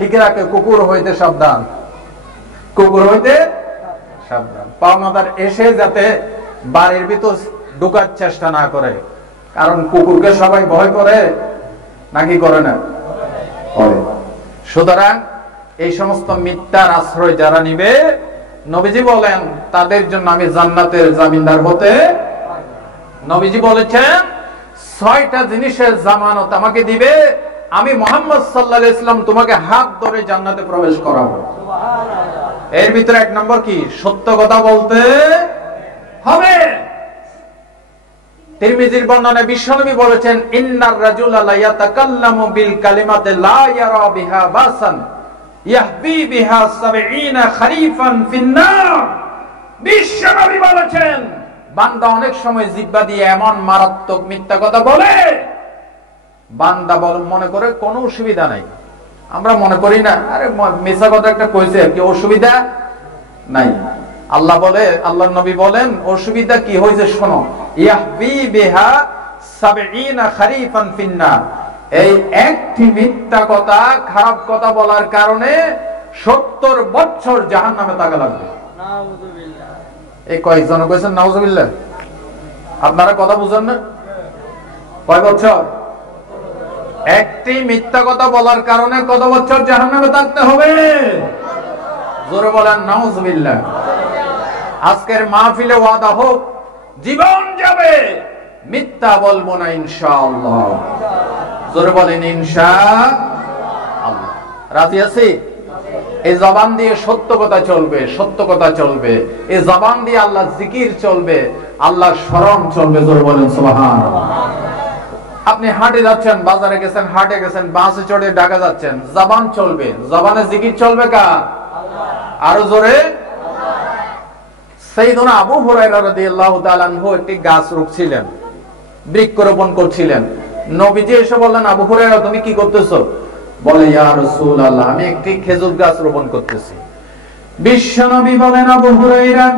লিখে রাখে কুকুর হইতে সাবধান, কুকুর হইতে সাবধান। পাওনাদার এসে যাতে বাড়ির ভিতর ঢোকার চেষ্টা না করে, কারণ কুকুরকে সবাই ভয় করে নাকি করে না? করে। সুতরাং এই সমস্ত মিথ্যার আশ্রয় যারা নিবে, নবীজি বলেন তাদের জন্য আমি জান্নাতের জামিনদার হতে। নবীজি বলেছেন 6টা জিনিসের জামানত আমাকে দিবে, আমি মুহাম্মদ সাল্লাল্লাহু আলাইহি ওয়াসাল্লাম তোমাকে হাত ধরে জান্নাতে প্রবেশ করাবো। এর ভিতরে 1 নম্বর কি? সত্য কথা বলতে হবে। তিরমিজির বর্ণনায় বিশ্বনবী বলেছেন ইন্নার রাজুলা লা ইয়াতাকাল্লামু বিল কালিমাতি লা ইয়ারা বিহা বাসান ইয়াহবি বিহা 70 খরিফান ফিন্নার। বিশ্বনবী বলেছেন বান্দা অনেক সময় জিহ্বা দিয়ে এমন মারাত্মক মিথ্যা কথা বলে, বান্দা মনে করে কোনো অসুবিধা নাই। আমরা মনে করি না আরে মিথ্যা কথা একটা কইছে কি অসুবিধা নাই। আল্লাহ বলে, আল্লাহর নবী বলেন অসুবিধা কি হয়েছে শোনো, ইয়াহবি বিহা 70 খরিফান ফিন্নার। এই একটি মিথ্যা কথা, খারাপ কথা বলার কারণে 70 বছর জাহান্নামে থাকা লাগবে। নাউযুবিল্লাহ। এই কয়েকজন কইছেন নাউযুবিল্লাহ? আপনারা কথা বুঝেন না? কয় বছর? একটি মিথ্যা কথা বলার কারণে কত বছর জাহান্নামে থাকতে হবে? জোরে বলেন নাউযুবিল্লাহ। আজকের মাহফিলে ওয়াদা হোক, জীবন যাবে মিথ্যা বলবো না ইনশাআল্লাহ। জোরে বলেন ইনশাআল্লাহ। রাজি আছি? এই জবান দিয়ে সত্য কথা চলবে, সত্য কথা চলবে। এই জবান দিয়ে আল্লাহ জিকির চলবে, আল্লাহর স্মরণ চলবে। জোরে বলেন সুবহানাল্লাহ। আপনি হাটে যাচ্ছেন, বাজারে গেছেন, হাটে গেছেন, বাসে চড়ে ঢাকা যাচ্ছেন, জবান চলবে, জবানে জিকির চলবে কার? আল্লাহ। আরো জোরে সাইয়েদনা আবু হুরায়রা রাদিয়াল্লাহু তাআলা আনহু একটি গাছ রুখছিলেন, বৃক্ষরোপণ করছিলেন। নবীজি এসে বললেন আবু হুরায়রা তুমি কি করতেছো? বলে ইয়া রাসূলুল্লাহ আমি একটি খেজুর গাছ রোপণ করতেছি। বিশ্বনবী বলেন আবু হুরায়রা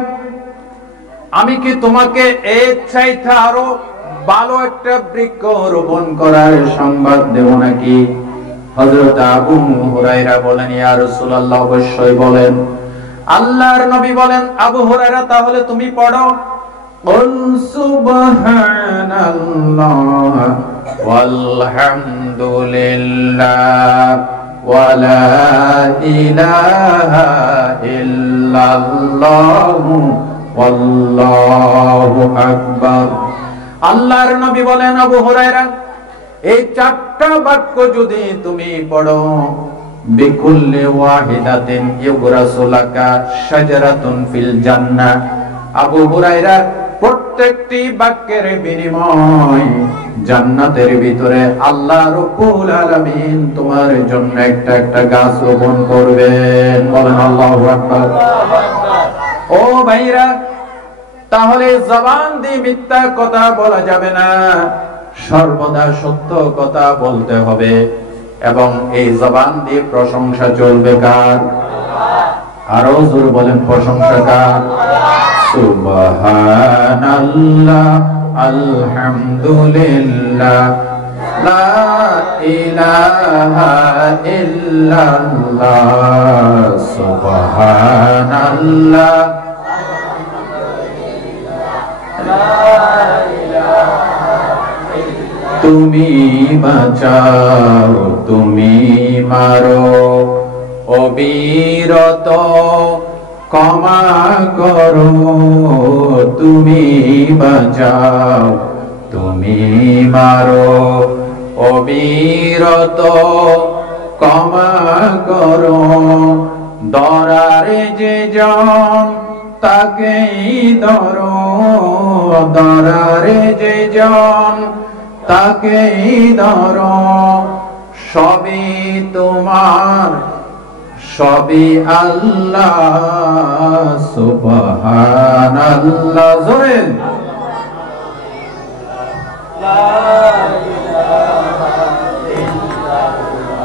আমি কি তোমাকে এর চাইতে আরো ভালো একটা বৃক্ষ রোপণ করার সংবাদ দেব নাকি? হযরত আবু হুরায়রা বলেন ইয়া রাসূলুল্লাহ অবশ্যই বলেন। আল্লাহর নবী বলেন আবু হুরায়রা তাহলে তুমি পড়ো কুল সুবহানাল্লাহ ওয়ালহামদুলিল্লাহ ওয়া লা ইলাহা ইল্লাল্লাহু ওয়াল্লাহু আকবার। আল্লাহর নবী বলেন আবু হুরায়রা এই 4টা বাক্য যদি তুমি পড়ো বিকুল্লি ওয়াহিদাতিন ইউগরাসু লাকা শাজারাতুন ফিল জান্নাহ। আবু হুরায়রা প্রত্যেকটি বাক্যের বিনিময় জান্নাতের ভিতরে আল্লাহ রাব্বুল আলামিন তোমার জন্য একটা একটা গাছ রোপণ করবেন। বলেন আল্লাহু আকবার। ও ভাইরা, তাহলে জবান দিয়ে মিথ্যা কথা বলা যাবে না, সর্বদা সত্য কথা বলতে হবে। এবং এই জবান দিয়ে প্রশংসা চলবে কার? আরো জোরে বলেন প্রশংসা কার? সুবহানাল্লাহ, আলহামদুলিল্লাহ, লা ইলাহা ইল্লাল্লাহ, সুবহানাল্লাহ, তুমি বাঁচাও, তুমি মারো, অবিরত ক্ষমা করো, তুমি বাঁচাও, তুমি মারো, অবিরত ক্ষমা করো। দরারে যে জন তাকেই ধরো, দরারে যে জন তাকেই ধরো, সবই তোমার, সবই আল্লাহ, সুবহানাল্লাহ, জোরে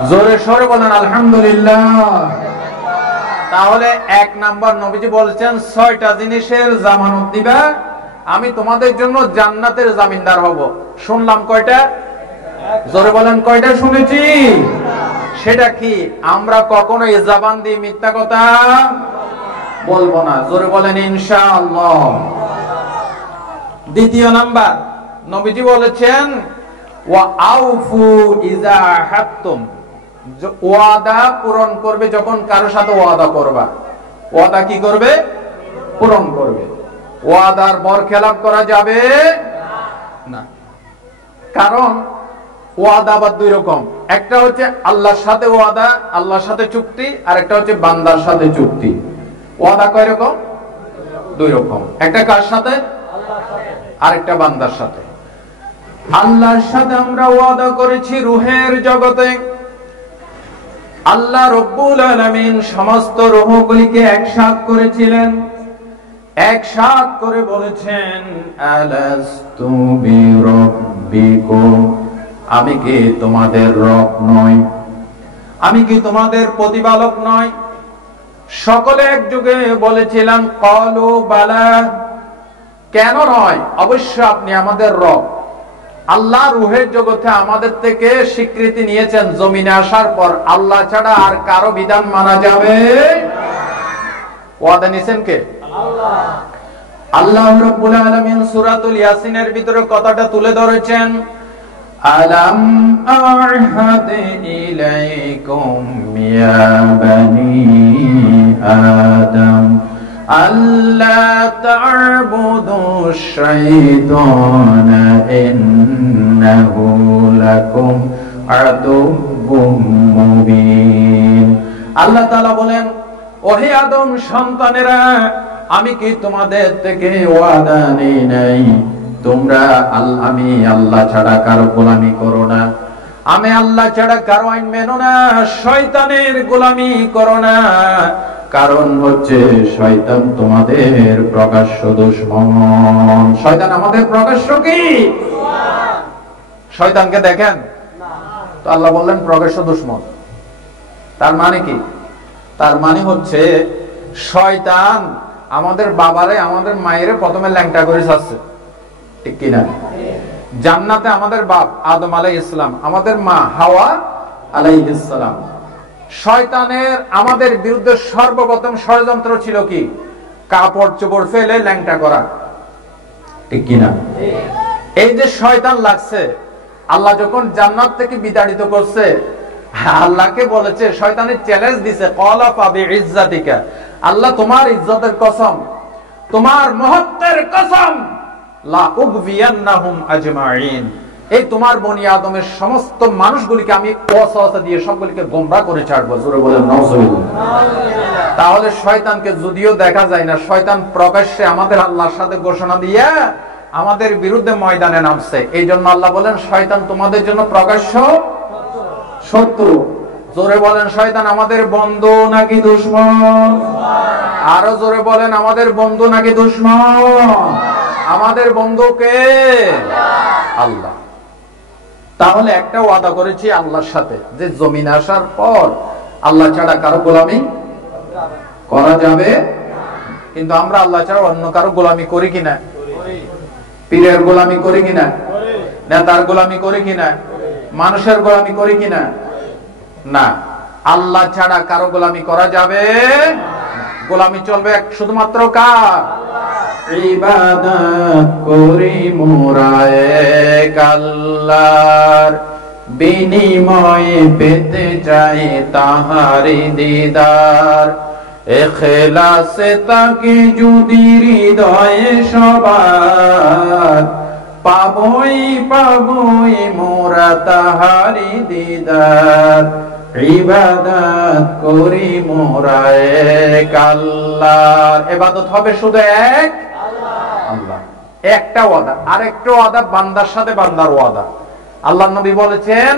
জোরে সরে বলেন আলহামদুলিল্লাহ। তাহলে এক নাম্বার নবীজি বলছেন 6টা জিনিসের জামানত দিবা, আমি তোমাদের জন্য জান্নাতের জামিনদার হব। শুনলাম কয়টা? জোরে বলেন কয়টা শুনেছি? সেটা কি? আমরা কখনো এই জবান দিয়ে মিথ্যা কথা বলবো না। জোরে বলেন ইনশাআল্লাহ। দ্বিতীয় নাম্বার নবীজি বলেছেন ওয়া আউফু ইযা হাত্তুম, ওয়াদা পূরণ করবে যখন কারো সাথে ওয়াদা করবা। ওয়াদা কি করবে? পূরণ করবে। ওয়াদার বরখেলাপ করা যাবে না। কারণ ওয়াদা আবার দুই রকম, একটা হচ্ছে আল্লাহর সাথে ওয়াদা, আল্লাহর সাথে চুক্তি, আর একটা হচ্ছে বান্দার সাথে চুক্তি। ওয়াদা কয় রকম? দুই রকম। একটা কার সাথে? আর একটা বান্দার সাথে। আল্লাহর সাথে আমরা ওয়াদা করেছি রূহের জগতে। আল্লাহ রব্বুল আলামিন সমস্ত রূহগুলিকে একসাথ করেছিলেন, একসাথ করে বলেছেন আলাস্তু বিরাব্বিকুম, আমি কি তোমাদের রব নই? আমি কি তোমাদের প্রতিপালক নই? সকলে একযোগে বলেছিলেন ক্বালু বালা, কেন নয়, অবশ্য আপনি আমাদের রব। আল্লাহ রূহের জগতে আমাদের থেকে স্বীকৃতি নিয়েছেন, জমিনে আসার পর আল্লাহ ছাড়া আর কারো বিধান মানা যাবে ওয়াদা নিছেন কে? আল্লাহ। আল্লাহ রাব্বুল আলামিন সূরাতুল ইয়াসিনের ভিতরে কথাটা তুলে ধরেছেন, আলাম আ'হাদ ইলাইকুম ইয়া বানি আদম আল্লা তা'বুদু শাইতানা ইন্নাহু লাকুম আদুউম মুবিন। আল্লাহ তাআলা বলেন, ওহে আদম সন্তানেরা, আমি কি তোমাদের থেকে ওয়াদা নেই নাই তোমরা আমি আল্লাহ ছাড়া কারো গোলামি করো না, আমি আল্লাহ ছাড়া কারো আইন মেনো না, শয়তানের গোলামি করো না। কারণ হচ্ছে শয়তান তোমাদের প্রকাশ্য দুশমন। শয়তান আমাদের প্রকাশ্য কি? শয়তানকে দেখেন তো আল্লাহ বললেন প্রকাশ্য দুশমন। তার মানে কি? তার মানে হচ্ছে শয়তান আমাদের বাবারে, আমাদের মায়েরে প্রথমে ল্যাংটা করে ছাড়ছে, ঠিক কিনা? জান্নাতে আমাদের বাপ আদম আলাইহিস সালাম, আমাদের মা হাওয়া আলাইহিস সালাম। শয়তানের আমাদের বিরুদ্ধে সর্বপ্রথম ষড়যন্ত্র ছিল কি? কাপড় চোপড় ফেলে ল্যাংটা করা, ঠিক কিনা? এই যে শয়তান লাগছে, আল্লাহ যখন জান্নাত থেকে বিতাড়িত করছে, আল্লাহকে বলেছে, শয়তানের চ্যালেঞ্জ দিছে, ক্বালা ফাবিইজ্জাতিকা, আল্লাহ তোমার ইজ্জতের কসম, তোমার মহত্বের কসম, লা উগবিয়ান্নাহুম আজমাইন, এই তোমার বনি আদমের সমস্ত মানুষগুলিকে আমি ওয়াসওয়াসা দিয়ে সবগুলিকে গোমরাহ করে ছাড়বো। জোরে বলেন নাউজুবিল্লাহ। তাহলে শয়তানকে যদিও দেখা যায় না, শয়তান প্রকাশ্যে আমাদের আল্লাহর সাথে ঘোষণা দিয়ে আমাদের বিরুদ্ধে ময়দানে নামছে। এই জন্য আল্লাহ বলেন শয়তান তোমাদের জন্য প্রকাশ্য শত্রু। জোরে বলেন শয়তান আমাদের বন্ধু নাকি দুশমন? আরো জোরে বলেন আমাদের বন্ধু নাকি দুশমন? আমাদের বন্ধু কে? আল্লাহ। তাহলে একটা ওয়াদা করেছি আল্লাহর সাথে যে জমিনে আসার পর আল্লাহ ছাড়া কারো গোলামি করা যাবে। কিন্তু আমরা আল্লাহ ছাড়া অন্য কারো গোলামি করি কিনা? পীরের গোলামি করি কিনা? নেতার গোলামি করি কিনা? মানুষের গোলামি করি কিনা? না, আল্লাহ ছাড়া কারো গোলামি করা যাবে। গোলামি চলবে শুধুমাত্র কার? ইবাদত করি মোরা এক আল্লাহর, বিনিময়ে পেতে চাই তাহারি দিদার। ইখলাসে তাকে যদি হৃদয়ে সবার, পাবই পাবই মোরা তাহারি দিদার। ইবাদত করি মোরা এক আল্লাহর। ইবাদত হবে শুধু এক আল্লাহ। একটা ওয়াদা, আরেকটা ওয়াদা বান্দার সাথে বান্দার ওয়াদা। আল্লাহর নবী বলেছেন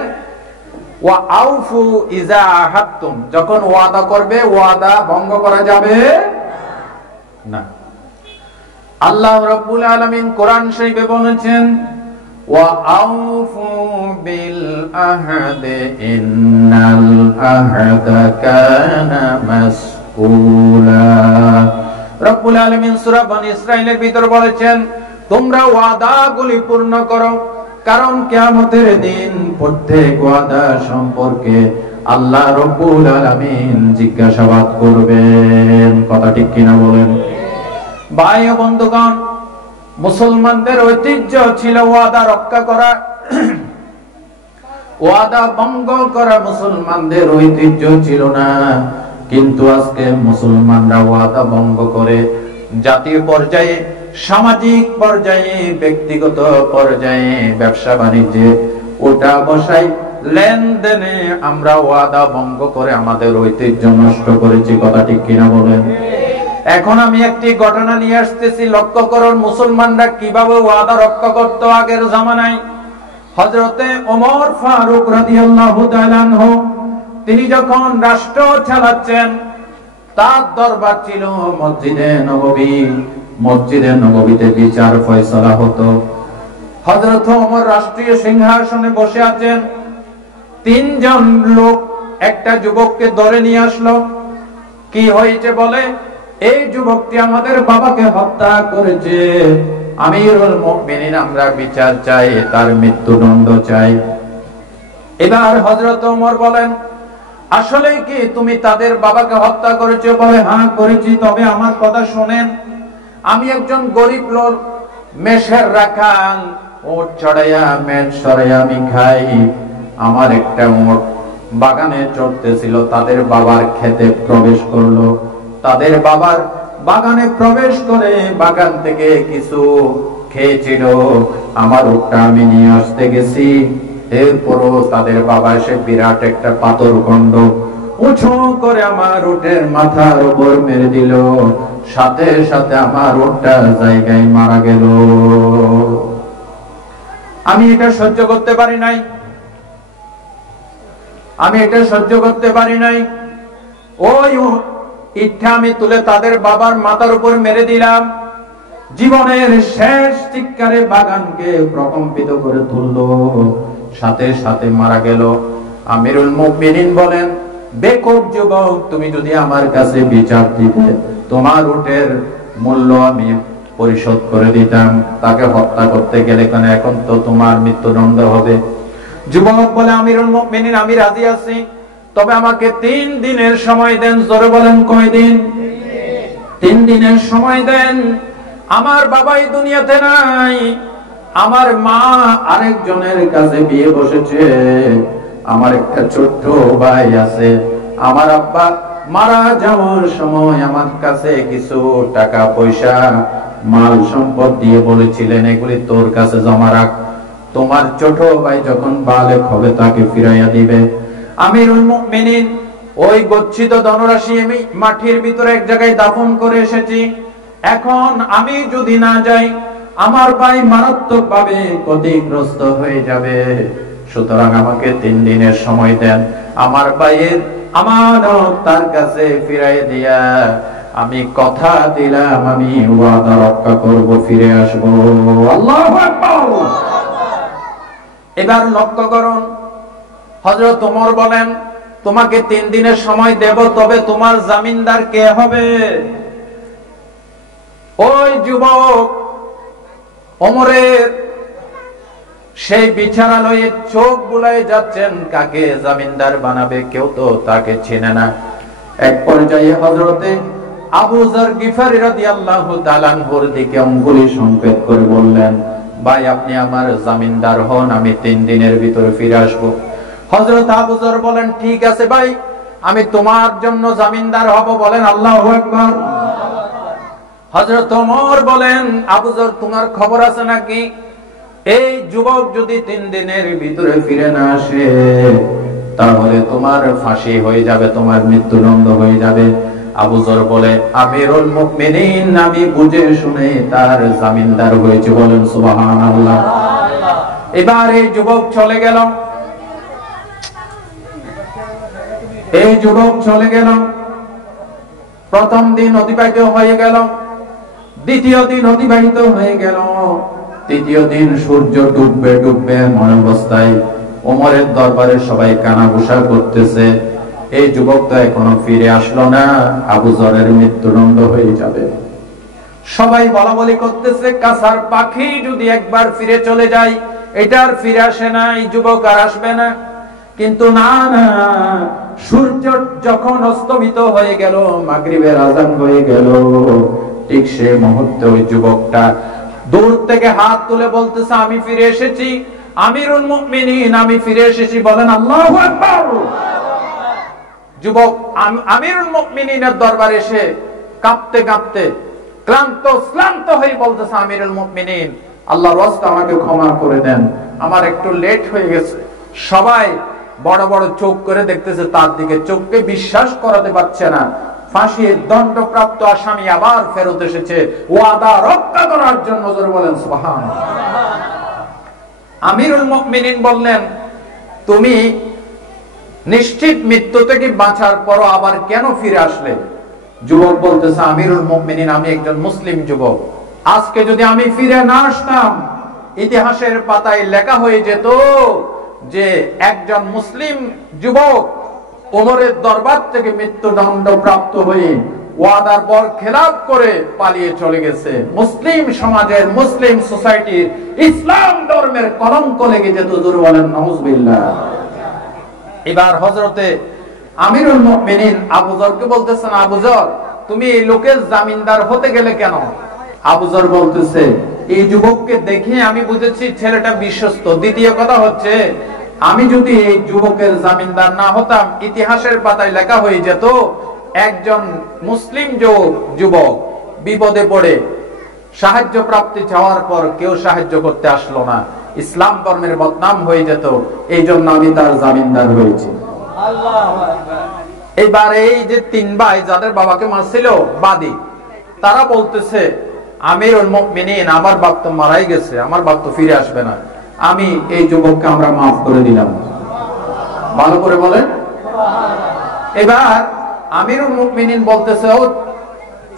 ওয়া আউফু ইজা আহাদতুম, যখন ওয়াদা করবে ওয়াদা ভঙ্গ করা যাবে না। আল্লাহ রাব্বুল আলামিন কোরআন শরীফে বলেছেন ওয়া আউফু বিল আহদি ইন্নাল আহদা কানা মাসউলা। রব্বুল আলামিন সূরা বনী ইসরাঈলের ভিতর বলেছেন তোমরা ওয়াদাগুলি পূর্ণ করো, কারণ কিয়ামতের দিন প্রত্যেক ওয়াদা সম্পর্কে আল্লাহ রব্বুল আলামিন জিজ্ঞাসাবাদ করবেন। কথা ঠিক কিনা বলেন? ভাই ও বন্ধুগণ, মুসলমানদের ঐতিহ্য ছিল ওয়াদা রক্ষা করা, ওয়াদা ভঙ্গ করা মুসলমানদের ঐতিহ্য ছিল না। কিন্তু আজকে মুসলমানরা ওয়াদা ভঙ্গ করে জাতীয় পর্যায়ে, সামাজিক পর্যায়ে, ব্যক্তিগত পর্যায়ে, ব্যবসা বাণিজ্যে ওটা বসাই, লেনদেনে আমরা ওয়াদা ভঙ্গ করে আমাদের ঐতিহ্য নষ্ট করেছি। কথা ঠিক কিনা বলেন? এখন আমি একটি ঘটনা নিয়ে আসতেছি, লক্ষ্য করুন মুসলমানরা কিভাবে ওয়াদা রক্ষা করত আগের জামানায়। হযরতে ওমর ফারুক রাদিয়াল্লাহু তাআলা আনহু তিনি যখন রাষ্ট্র চালাচ্ছেন, তার দরবার ছিল মসজিদে নববী। মসজিদে নববীতে বিচার ফয়সালা হতো। হযরত ওমর রাষ্ট্রীয় সিংহাসনে বসে আছেন, তিনজন লোক একটা যুবককে ধরে নিয়ে আসলো। কি হয়েছে বলে, এই যুবকটি আমাদের বাবাকে হত্যা করেছে, আমিরুল মুমিনিন আমরা বিচার চাই, তার মৃত্যুদণ্ড চাই। এবার হযরত ওমর বলেন আসলে কি তুমি তাদের বাবাকে হত্যা করেছো? বলে হ্যাঁ করেছি, তবে আমার কথা শুনেন, আমি একজন গরিব লোক, মেষের রাখাল, উট চড়াইয়া মেষ চড়াইয়া আমি খাই। আমার একটা উট বাগানে চড়তেছিল, তাদের বাবার ক্ষেতে প্রবেশ করলো, তাদের বাবার বাগানে প্রবেশ করে বাগান থেকে কিছু খেয়েছিল, আমার উটটা আমি নিয়ে আসতে গেছি। এরপরও তাদের বাবা এসে বিরাট একটা পাথর খন্ড উঁচু করে আমার উটের মাথার উপর মেরে দিল, সাথে সাথে আমার উটটা জায়গায় মারা গেল। আমি এটা সহ্য করতে পারি নাই, আমি এটা সহ্য করতে পারি নাই। ওই ইটটা আমি তুলে তাদের বাবার মাথার উপর মেরে দিলাম। জীবনের শেষ চিৎকারে বাগানকে প্রকম্পিত করে তুললো, সাথে সাথে মারা গেল। আমিরুল মুমিনিন বলেন বেকুব যুবক, তুমি যদি আমার কাছে বিচার দিতে, তোমার উটের মূল্য আমি পরিশোধ করে দিতাম। তাকে হত্যা করতে গেলে কেন এখন তো তোমার মৃত্যুদণ্ড হবে। যুবক বলে আমিরুল মুমিনিন আমি রাজি আছি, তবে আমাকে 3 দিনের সময় দেন। জোরে বলেন কয়দিন? 3 দিনের সময় দেন। আমার বাবাই দুনিয়াতে নাই, আমার মা আরেকজনের কাছে বিয়ে বসেছে, আমার একটা ছোট্ট ভাই আছে। আমার আব্বা মারা যাওয়ার সময় আমার কাছে কিছু টাকা পয়সা মাল সম্পদ দিয়ে বলেছিলেন এগুলি তোর কাছে জমা রাখ, তোমার ছোট ভাই যখন বালেগ হবে তাকে ফিরাইয়া দিবে। আমিরুল মুমিনিন ওই গচ্ছিত ধনরাশি আমি মাটির ভিতরে এক জায়গায় দাফন করে এসেছি। এখন আমি যদি না যাই আমার ভাই মারাত্মক ভাবে ক্ষতিগ্রস্ত হয়ে যাবে, সুতরাং আমাকে 3 দিনের সময় দেন। আমার ভাইয়ের আমানত তার কাছে ফিরাই দিয়া আমি কথা দিলাম আমি ওয়াদা রক্ষা করব, ফিরে আসবো। আল্লাহু আকবার। এবার লক্ষ্য করুন, হযরত ওমর বলেন তোমাকে 3 দিনের সময় দেব, তবে তোমার জামিনদার কে হবে? ওই যুবক ওমরের সেই বিচারালয়ে চোখ বুলাই যাচ্ছেন, কাকে জামিনদার বানাবে, কেউ তো তাকে চেনে না। এক পর্যায়ে হযরতে আবু যর গিফারী রাদিয়াল্লাহু তাআলা আনহুর দিকে আঙ্গুলি সংকেত করে বললেন, ভাই আপনি আমার জামিনদার হন, আমি 3 দিনের ভিতরে ফিরে আসব। হযরত আবু যর বলেন, ঠিক আছে ভাই, আমি তোমার জন্য জামিনদার হব। বলেন আল্লাহু আকবার। হযরত ওমর বলেন, আবু যর তোমার খবর আছে নাকি? এই যুবক যদি 3 দিনের ভিতরে ফিরে না আসে, তাহলে তোমার ফাঁসি হয়ে যাবে, তোমার মৃত্যুদণ্ড হয়ে যাবে। আবু যর বলে, আমিরুল মুমিনিন, আমি বুঝে শুনে তার জামিনদার হয়েছে। বলেন সুবহানাল্লাহ। এবার এই যুবক চলে গেল। প্রথম দিন অতিবাহিত হয়ে গেল, দ্বিতীয় দিন অতিবাহিত হয়ে গেল, তৃতীয় দিন সূর্য ডুববে এমন অবস্থায় ওমরের দরবারে সবাই কানাঘুষা করতেছে, এই যুবক তো এখনো ফিরে আসলো না, আবু যরের মৃত্যুদণ্ড হয়ে যাবে। সবাই বলাবলি করতেছে, কাছার পাখি যদি একবার ফিরে চলে যায়, এটার ফিরে আসে না, এই যুবক আর আসবে না। কিন্তু না, সূর্য যখন অস্তমিত হয়ে গেল, মাগরিবের আযান হয়ে গেল, ঠিক সেই মুহূর্তে ওই যুবকটা দূর থেকে হাত তুলে বলতেছে, আমি ফিরে এসেছি, আমিরুল মুমিনিন, আমি ফিরে এসেছি। বলেন আল্লাহু আকবার। যুবক আমিরুল মুমিনিনের দরবারে এসে কাঁপতে কাঁপতে ক্লান্ত হয়ে বলতেছে, আমিরুল মুমিনিন, আল্লাহর ওয়াস্তে আমাকে ক্ষমা করে দেন, আমার একটু লেট হয়ে গেছে। সবাই বড় বড় চোখ করে দেখতেছে তার দিকে, চোখকে বিশ্বাস করাতে পারছে না। ফাঁসির দণ্ডপ্রাপ্ত আসামি আবার ফেরত এসেছে ওয়াদা রক্ষা করার জন্য। জোরে বলেন সুবহানাল্লাহ। আমিরুল মুমিনিন বললেন, তুমি নিশ্চিত মৃত্যু থেকে বাঁচার পরও আবার কেন ফিরে আসলে? যুবক বলতেছে, আমিরুল মুমিনিন, আমি একজন মুসলিম যুবক, আজকে যদি আমি ফিরে না আসতাম, ইতিহাসের পাতায় লেখা হয়ে যেত যে একজন মুসলিম যুবক ওমরের দরবার থেকে মৃত্যুদণ্ড প্রাপ্ত হয়ে ওয়াদার পর খেলাফ করে পালিয়ে চলে গেছে। মুসলিম সমাজের, মুসলিম সোসাইটির, ইসলাম ধর্মের কলঙ্ক লেগে যেত। জোরে বলেন নাউজুবিল্লাহ। এবার হযরতে আমিরুল মুমিনিন আবু যরকে বলতেছেন, আবু যর, তুমি এই লোকের জামিনদার হতে গেলে কেন? আবু যর বলতেছে, এই যুবককে দেখে আমি বুঝেছি ছেলেটা বিশ্বস্ত। দ্বিতীয় কথা হচ্ছে, আমি যদি এই যুবকের জামিনদার না হতাম, ইতিহাসের পাতায় লেখা হয়ে যেত একজন মুসলিম যুবক বিপদে পড়ে সাহায্য প্রাপ্তি চাওয়ার পর কেউ সাহায্য করতে আসলো না, ইসলাম ধর্মের বদনাম হয়ে যেত। এই জন্য আমি তার জামিনদার হয়েছি। এবার এই যে 3 ভাই যাদের বাবাকে মারছিল বাদী, তারা বলতেছে, আমিরুল মুমিনিন, আমার বাপ তো মারাই গেছে, আমার বাপ তো ফিরে আসবে না, আমি এই যুবককে আমরা মাফ করে দিলাম। ভালো করে বলেন। এবার আমিরুল মুমিনিন বলতেছে, ও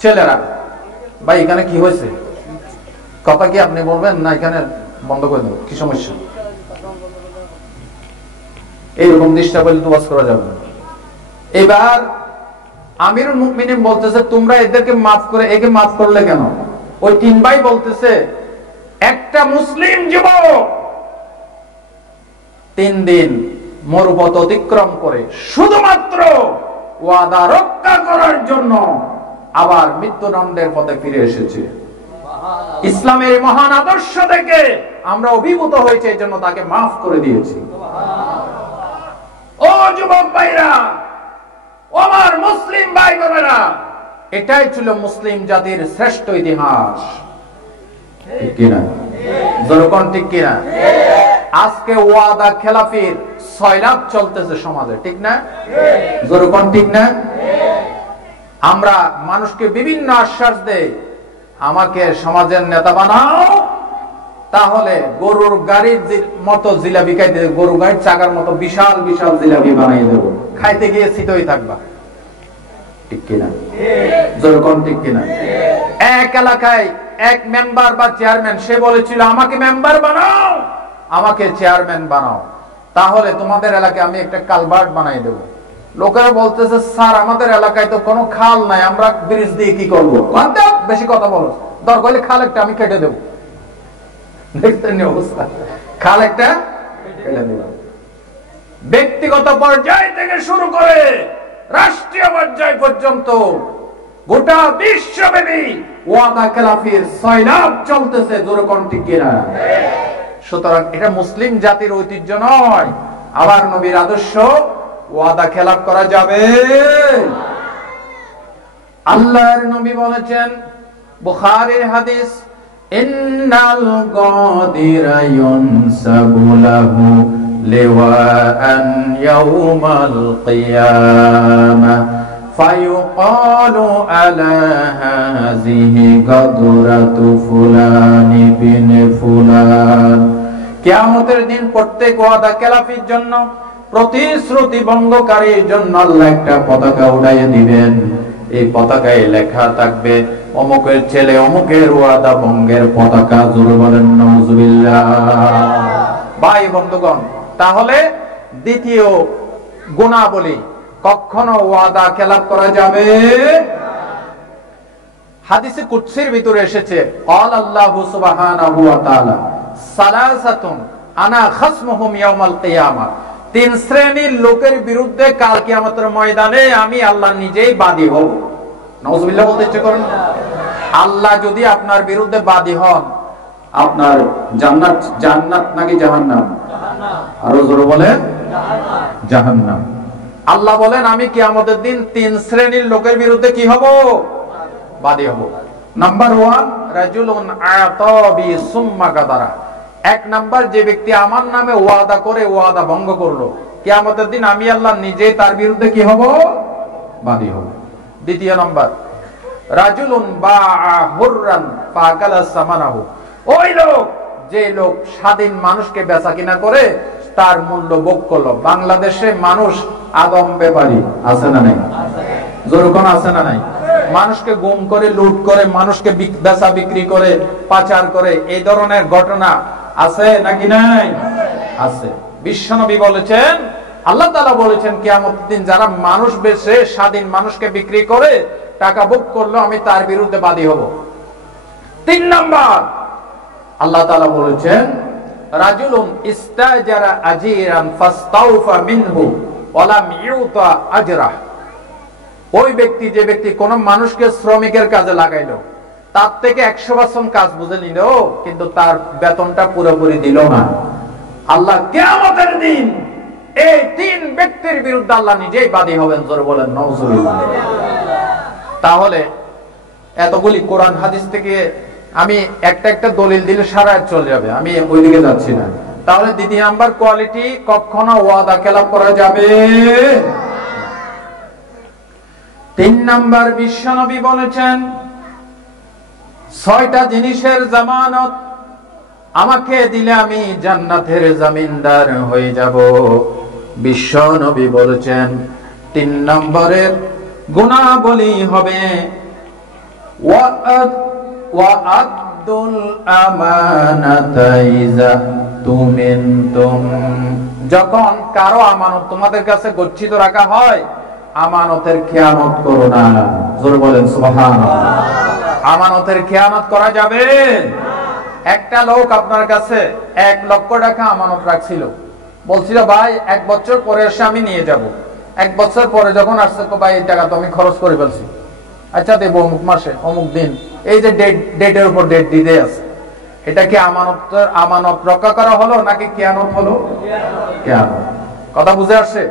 ছেলেরা, ভাই এখানে কি হয়েছে, কথা কি আপনি বলবেন না এখানে বন্ধ করে দেব? কি সমস্যা? এইরকম দৃষ্টা বলে তো বাস করা যাবে না। এবার আমিরুল মুমিনিন বলতেছে, তোমরা এদেরকে মাফ করে, একে মাফ করলে কেন? ওই 3 ভাই বলতেছে, একটা মুসলিম যুবক 3 দিন মরুপথ অতিক্রম করে শুধুমাত্র ওয়াদা রক্ষা করার জন্য আবার মৃত্যুদণ্ডের পথে ফিরে এসেছে। ইসলামের মহান আদর্শ থেকে আমরা অভিভূত হয়েছে, এই জন্য তাকে মাফ করে দিয়েছি। ও যুবক ভাইরা, আমার মুসলিম ভাই বোনেরা, এটাই ছিল মুসলিম জাতির শ্রেষ্ঠ ইতিহাস। ঠিক কিনা? যখন ঠিক কিনা? আজকে ওয়াদা খেলাফির সয়লাব চলতেছে সমাজে, ঠিক না? যখন ঠিক না? আমরা মানুষকে বিভিন্ন আশ্বাস দেই, আমাকে সমাজের নেতা বানাও, তাহলে গরুর গাড়ির মতো জিলাপি খাইতে, গরু গাড়ির চাকার মতো বিশাল বিশাল জিলাপি বানিয়ে দেবো, খাইতে গিয়ে শীতই থাকবা। ঠিক কিনা? যখন ঠিক কিনা? এক এলাকায় এক মেম্বার বা চেয়ারম্যান, সে বলেছিল, আমাকে মেম্বার বানাও, আমাকে চেয়ারম্যান বানাও, তাহলে তোমাদের এলাকায় আমি একটা কালভার্ট বানাই দেব। লোকেরা বলতেছে স্যার আমাদের এলাকায় তো কোনো খাল নাই, আমরা ব্রিজ দিয়ে কি করবো? বেশি কথা বলো, দরকার হলে খাল একটা আমি কেটে দেবো। দেখতেন অবস্থা, খাল একটা কেটে দিলাম। ব্যক্তিগত পর্যায় থেকে শুরু করে রাষ্ট্রীয় পর্যায় পর্যন্ত গোটা বিশ্বব্যাপী ওয়াদা খেলাফির সয়লাব চলতেছে, জোরে কোন ঠিক কিনা? সুতরাং এটা মুসলিম জাতির ঐতিহ্য নয়। আবার নবীর আদর্শ, ওয়াদা খেলাফ করা যাবে? আল্লাহর নবী বলেছেন, বুখারীর হাদিস, ইন্নাল গাদিরা ইউনসাবু লাহু লিওয়াআন ইয়াউমাল কিয়ামাহ ফায়ুকালু আলা হাযিহি গাদরাতু ফুলান ইবনে ফুলান। কিয়ামতের দিন প্রত্যেক ওয়াদা খেলাফির জন্য, প্রতিশ্রুতি ভঙ্গকারীর জন্য আল্লাহ একটা পতাকা উড়াইয়ে দিবেন। এই পতাকায় লেখা থাকবে অমুকের ছেলে অমুকের ওয়াদা ভঙ্গের পতাকা। জোরে বলেন নাউজুবিল্লাহ। ভাই বন্ধুগণ, তাহলে দ্বিতীয় গুণাবলী, কখনো ওয়াদা খেলাফ করা যাবে? হাদিসে কুদসির ভিতরে এসেছে, ক্বাল আল্লাহু সুবহানাহু ওয়া তাআলা সালাসাতুন আনা খাসমুহুম ইয়াউমাল কিয়ামাহ। তিন শ্রেণীর লোকের বিরুদ্ধে কাল কিয়ামতের ময়দানে আমি আল্লাহ নিজেই বাদী হব। নাউজুবিল্লাহ বলতে ইচ্ছে করেন? আল্লাহ যদি আপনার বিরুদ্ধে বাদী হন, আপনার জান্নাত জান্নাত নাকি জাহান্নাম? আরো জোরে বলেন, জাহান্নাম। আল্লাহ বলেন আমি কিয়ামতের দিন তিন শ্রেণীর লোকের বিরুদ্ধে কি হব? বাদী হব। নাম্বার 1, রাজুলুন আতাবি সুম্মা গাদারা। এক নাম্বার, যে ব্যক্তি আমার নামে ওয়াদা করে ওয়াদা ভঙ্গ করলো, কিয়ামতের দিন আমি আল্লাহ নিজে তার বিরুদ্ধে কি হব? বাদী হব। দ্বিতীয় নাম্বার, রাজুলুন বাআ হুররান ফাকালা সামানাহু। ওই লোক, যে লোক স্বাধীন মানুষকে বেচা কিনা করে তার মূল্য ভোগ করলো। বাংলাদেশে মানুষ আদম ব্যাপারী আছে না নাই? জোরে কোন আছে না নাই? মানুষকে গুম করে, লুট করে, মানুষকে বেচা বিক্রি করে, পাচার করে, এই ধরনের ঘটনা আছে নাকি নাই? আছে। বিশ্বনবী বলেছেন, আল্লাহ তাআলা বলেছেন, কিয়ামতের দিন যারা মানুষ বেচে, স্বাধীন মানুষকে বিক্রি করে টাকা ভোগ করলো, আমি তার বিরুদ্ধে বাদী হব। 3 নাম্বার, আল্লাহ তাআলা বলেছেন, রাজুলুন ইস্তাজারা আজিরান ফাস্তাওফা মিনহু ওয়া লাম ইউতা আজরাহ। ওই ব্যক্তি, যে ব্যক্তি কোন মানুষকে শ্রমিকের কাজে লাগাইলো, তার থেকে 100% কাজ বুঝে নিল, কিন্তু তার বেতনটা পুরোপুরি দিল না। আল্লাহ কিয়ামতের দিন এই 3 ব্যক্তির বিরুদ্ধে আল্লাহ নিজেই বাদী হবেন। জোরে বলেন নাউজুবিল্লাহ। তাহলে এতগুলি কোরআন হাদিস থেকে আমি একটা একটা দলিল দিলে সারা চলে যাবে, আমি ওইদিকে যাচ্ছি না। তাহলে দ্বিতীয় নাম্বার কোয়ালিটি, কখনো ওয়াদা খেলাফ করা যাবে? 3 নাম্বার, বিশ্বনবী বলেছেন 6টা জিনিসের জামানত আমাকে দিলে আমি জান্নাতের জামিনদার হয়ে যাব। বিশ্বনবী বলেছেন 3 নম্বরের গুণাবলী হবে ওয়াআদুল আমানাতা ইযা তুমিনতুম। যখন কারো আমানত তোমাদের কাছে গচ্ছিত রাখা হয়, আমানতের খেয়ানত করো না। জোরে বলেন সুবহানাল্লাহ। আমানতের খেয়ানত করা যাবে? একটা লোক আপনার কাছে 1 লক্ষ টাকা আমানত রাখছিল, বলছিল ভাই 1 বছর পরে এসে আমি নিয়ে যাব। 1 বছর পরে যখন আসছে, তো ভাই এই টাকা তো আমি খরচ করে ফেলছি, আচ্ছা দেবো অমুক মাসে অমুক দিন, এই যে ডেটের উপর ডেট দিতে আছে। এটা কি আমানত রক্ষা করা হলো নাকি খেয়ানত হলো? খেয়ানত। কথা বুঝে আসছে?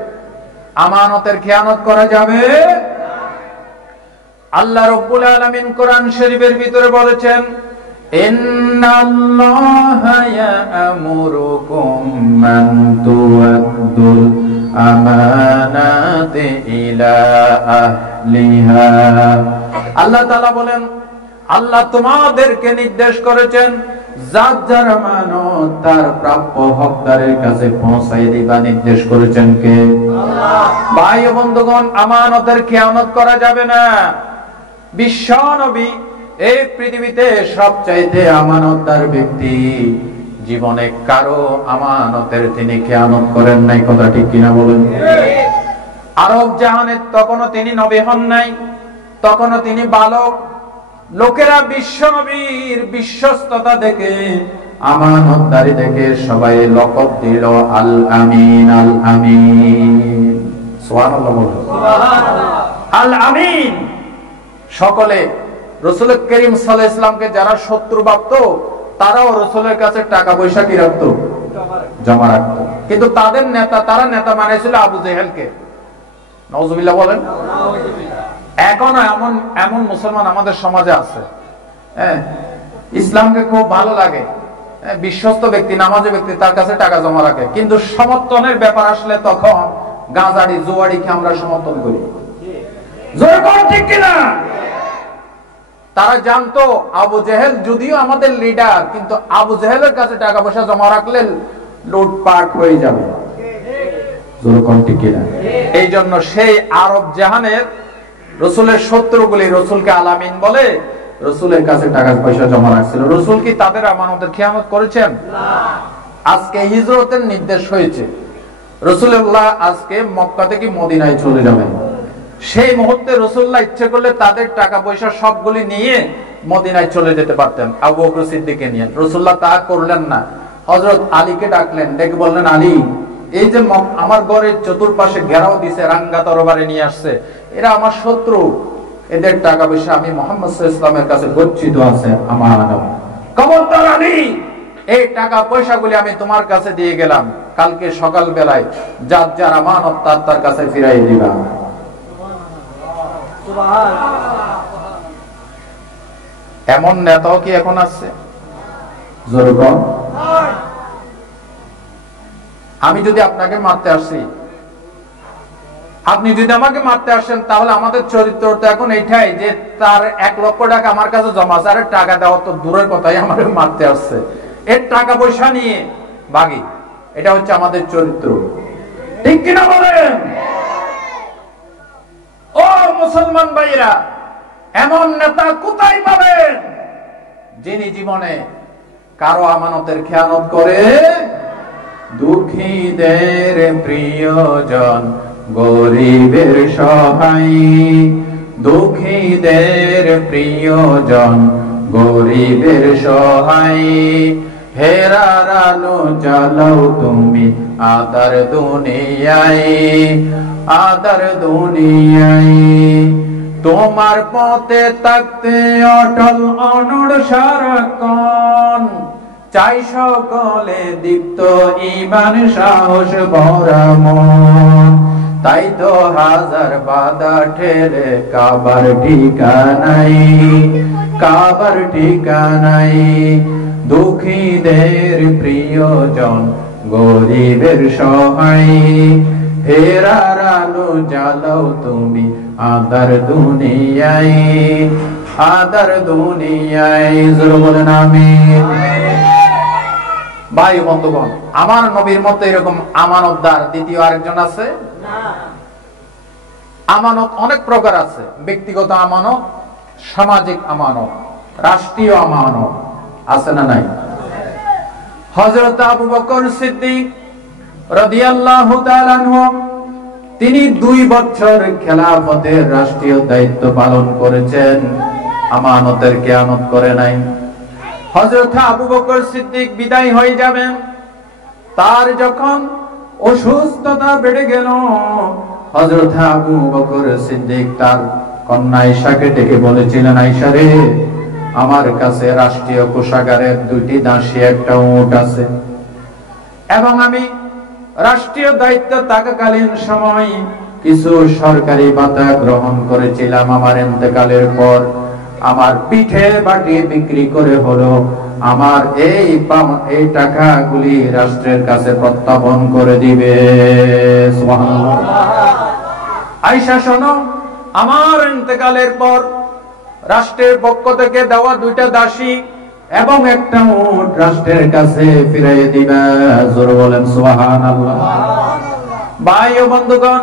আমানতের খেয়ানত করা যাবে? আল্লাহ রাব্বুল আলামিন কোরআন শরীফের ভিতরে বলেছেন, ইন্নাল্লাহা ইয়া'মুরুকুম মান তু'আদ্দুল আমানাতি ইলা আহলিহা। আল্লাহ তাআলা বলেন, আল্লাহ তোমাদেরকে নির্দেশ করেছেন যার যার আমানত তার প্রাপ্য হকদারের কাছে পৌঁছায় দিবা। নির্দেশ করেছেন কে? আল্লাহ। ভাই ও বন্ধুগণ, আমানতের খেয়ানত করা যাবে না। বিশ্ব নবী এই পৃথিবীতে সবচাইতে আমানতদার ব্যক্তি, জীবনে কারো আমানতের তিনি খেয়ানত করেন নাই। কথা ঠিক কিনা বলেন? আরব জাহানে তখনও তিনি নবী হন নাই, তখনও তিনি বালক। লোকেরা বিশ্বনবীর বিশ্বস্ততা দেখে, আমানতদারি দেখে সবাই লকব দিল আল আমিন, আল আমিন। সুবহানাল্লাহ বলুন, আল আমিন। সকলে রাসূল করিম সাল্লাল্লাহু আলাইহি ওয়াসাল্লামকে যারা শত্রু ভাবতো, তারাও রাসূলের কাছে টাকা পয়সা কি রাখতো? জমা রাখতো। কিন্তু তাদের নেতা, তারা নেতা বানাইছিল আবু জেহেলকে। নাউজুবিল্লাহ বলেন। এখনো এমন এমন মুসলমান আমাদের সমাজে আছে, হ্যাঁ, ইসলামকে খুব ভালো লাগে, বিশ্বস্ত ব্যক্তি, নামাজি ব্যক্তি, তার কাছে টাকা জমা রাখে, কিন্তু সমর্থনের ব্যাপার আসলে তখন গাঁজাড়ি জুয়াড়িকে আমরা সমর্থন করি। জোরে কোন ঠিক কিনা? তারা জানতো আবু জেহেল যদিও আমাদের লিডার, কিন্তু আবু জেহেলের কাছে টাকা পয়সা জমা রাখলে লুটপাট হয়ে যাবে। জোরে কোন ঠিক কিনা? এই জন্য সেই আরব জাহানের রাসূলের শত্রুগুলি রাসূলকে আলামিন বলে রাসূলের কাছে টাকা পয়সা জমা রাখছিল। রাসূল কি তাদের আমানতের খেয়ানত করেছেন? না। আজকে হিজরতের নির্দেশ হয়েছে, রাসূলুল্লাহ আজকে মক্কা থেকে মদিনায় চলে যাবেন। সেই মুহূর্তে রাসূলুল্লাহ ইচ্ছে করলে তাদের টাকা পয়সা সবগুলি নিয়ে মদিনায় চলে যেতে পারতেন আবু বকর সিদ্দিককে নিয়ে। রাসূলুল্লাহ তা করলেন না। হযরত আলীকে ডাকলেন, ডেকে বললেন, আলী, এই যে আমার ঘরের চতুর্পাশে ঘেরাও দিছে, রাঙ্গা তরবারি নিয়ে আসছে, এরা আমার শত্রু, এদের টাকা পয়সা আমি মুহাম্মদ সাল্লাল্লাহু আলাইহি ওয়াসাল্লামের কাছে গচ্ছিত আছে, আমানত। খবরদার আলী, এই টাকা পয়সাগুলি আমি তোমার কাছে দিয়ে গেলাম, কালকে সকাল বেলায় যার যার আমানত তার কাছে ফিরাই দিবা। এমন নেতাও কি এখন আছে? জোরে বল। আমি যদি আপনাকে মারতে আসি, আপনি যদি আমাকে মারতে আসেন, তাহলে আমাদের চরিত্রটা এখন এইটাই যে তার 1 লক্ষ টাকা আমার কাছে জমা আছে, আর টাকা দেওয়া তো দূরের কথাই, আমাকে মারতে আসছে, এর টাকা পয়সা নিয়ে ভাগি। এটা হচ্ছে আমাদের চরিত্র, ঠিক কিনা বলেন? ও মুসলমান ভাইরা, এমন নেতা কোথায় পাবেন যিনি জীবনে কারো আমানতের খেয়ানত করে? দুঃখীদের প্রিয়জন, গরিবের সহায়, দুঃখীদের প্রিয়জন, গরিবের সহায়, হেরার আলো জ্বালাও তুমি আদার দুনিয়ায়, আদার দুনিয়ায়। তোমার পথে থাকতে অটল অনড় সারাক্ষণ, চাই সকলে দীপ্ত ঈমান সাহস ভরা মন। তাই তো হাজার বাধা ঠেলে কাবার ঠিকানাই, কাবার ঠিকানাই। দুঃখীদের প্রিয়জন, গরিবের সহায়, হেরার আলো জ্বালাও তুমি আদার দুনিয়ায়, আদার দুনিয়ায়। জোরে বলেন আমিন। ভাই বন্ধুগণ, আমার নবীর মতো এরকম আমানতদার দ্বিতীয় আরেকজন আছে না। আমানত অনেক প্রকার আছে, ব্যক্তিগত আমানত, সামাজিক আমানত, রাষ্ট্রীয় আমানত, আছে না নাই? হযরত আবু বকর সিদ্দিক রাদিয়াল্লাহু তাআলা আনহু, তিনি 2 বছর খেলাফতের রাষ্ট্রীয় দায়িত্ব পালন করেছেন, আমানতের খেয়ানত করে নাই। হযরত আবু বকর সিদ্দিক বিদায় হয়ে যাবেন, তার যখন অসুস্থতা বেড়ে গেল, হযরত আবু বকর সিদ্দিক তার কন্যা আয়েশাকে ডেকে বলেছিলেন, আয়েশা রে, আমার কাছে রাষ্ট্রীয় কোষাগারের 2টি দাসী, একটা উট আছে, এবং আমি রাষ্ট্রীয় দায়িত্ব থাকাকালীন সময় কিছু সরকারি ভাতা গ্রহণ করেছিলাম। আমার ইন্তেকালের পর আমার পিঠে বাটি বিক্রি করে হলো আমার এই টাকাগুলি রাষ্ট্রের কাছে প্রত্যাপন করে দিবে। সুবহানাল্লাহ। আয়েশা শোনো, আমার ইন্তেকালের পর রাষ্ট্রের পক্ষ থেকে দেওয়া 2টা দাসী এবং একটা উট রাষ্ট্রের কাছে ফিরিয়ে দিবা। জোরে বলেন সুবহানাল্লাহ। ভাই ও বন্ধুগণ,